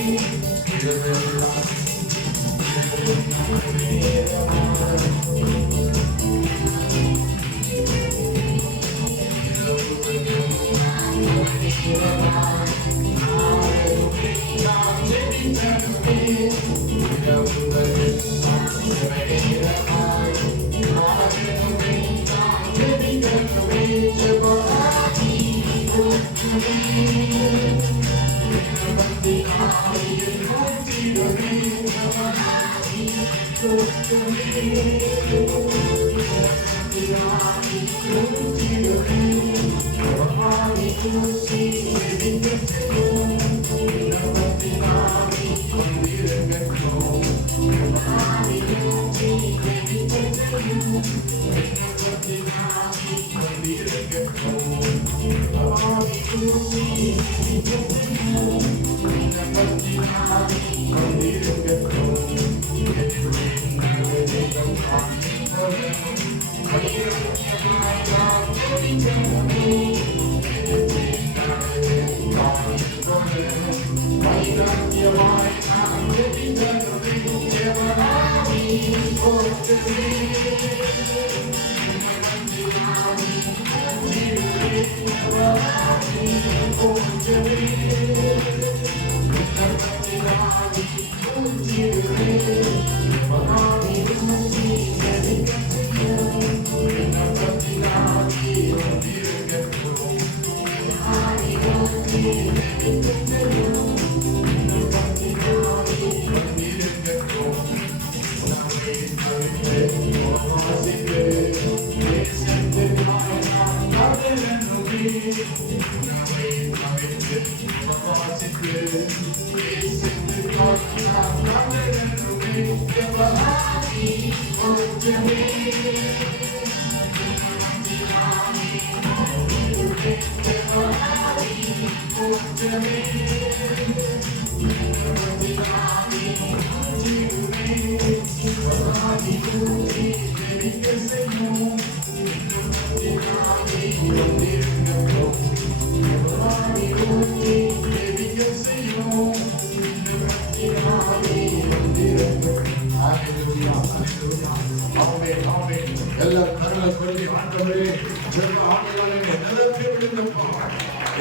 எல்லா கரங்களை சொல்லி ஆண்டவரே ஜெப ஆவியானவரே நிரப்பி விடுங்கப்பா.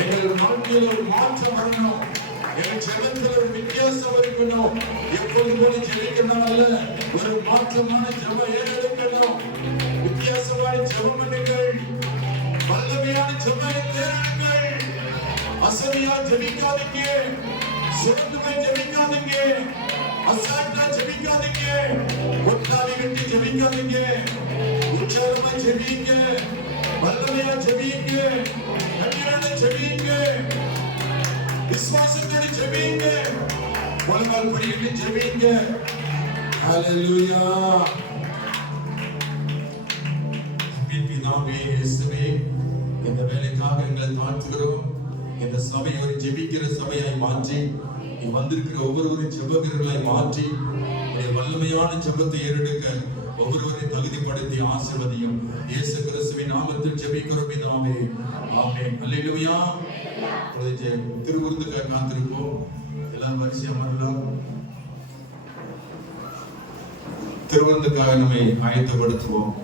எங்கள் வாழ்க்கையில ஒரு மாற்றம் வரணும். எங்கள் ஜெபத்துல ஒரு வித்தியாசம் இருக்கணும். எப்போது போல ஜெபிக்கணும் அல்ல, ஒரு மாற்றமான ஜெபம் ஏறெடுக்கணும். வித்தியாசமான ஜெபம் பண்ணுங்கள். வல்லமையான ஜெபத்தை தேடுங்கள். அசதியா ஜெபிக்காதீங்க, சோர்ந்துமை ஜெபிக்காதீங்க, அசால்ட்டா ஜெபிக்காதீங்க, ஒட்டாவி விட்டு ஜெபிக்காதீங்க. உற்சாகமா ஜெபிங்க, வல்லமையா ஜெபிங்க, கண்ணீரோட ஜெபிங்க, விசுவாசத்தோட ஜெபிங்க, முழங்கால் படியிட்டு ஜெபிங்க. ஹல்லேலூயா. பிதாவே இயேசுவே, இந்த வேலைக்காக எங்களை தாழ்த்துகிறோம். இந்த சபை ஒரு ஜெபிக்கிற சபையாய் மாற்றி, நீ வந்திருக்கிற ஒவ்வொருவரையும் ஜெபவீரர்களாய் மாற்றி, வல்லமையான ஜெபத்தை ஏறெடுக்க ஒவ்வொருவரையும் தகுதிப்படுத்தி ஆசீர்வதியும். இயேசு கிறிஸ்துவின் நாமத்தில் ஜெபிக்கிறோம் பிதாவே, ஆமென். அல்லேலூயா. திருவிருந்துக்காக காத்திருப்போம். எல்லாரும் வரிசையா அமரலாம். திருவிருந்துக்காக நம்மை ஆயத்தப்படுத்துவோம்.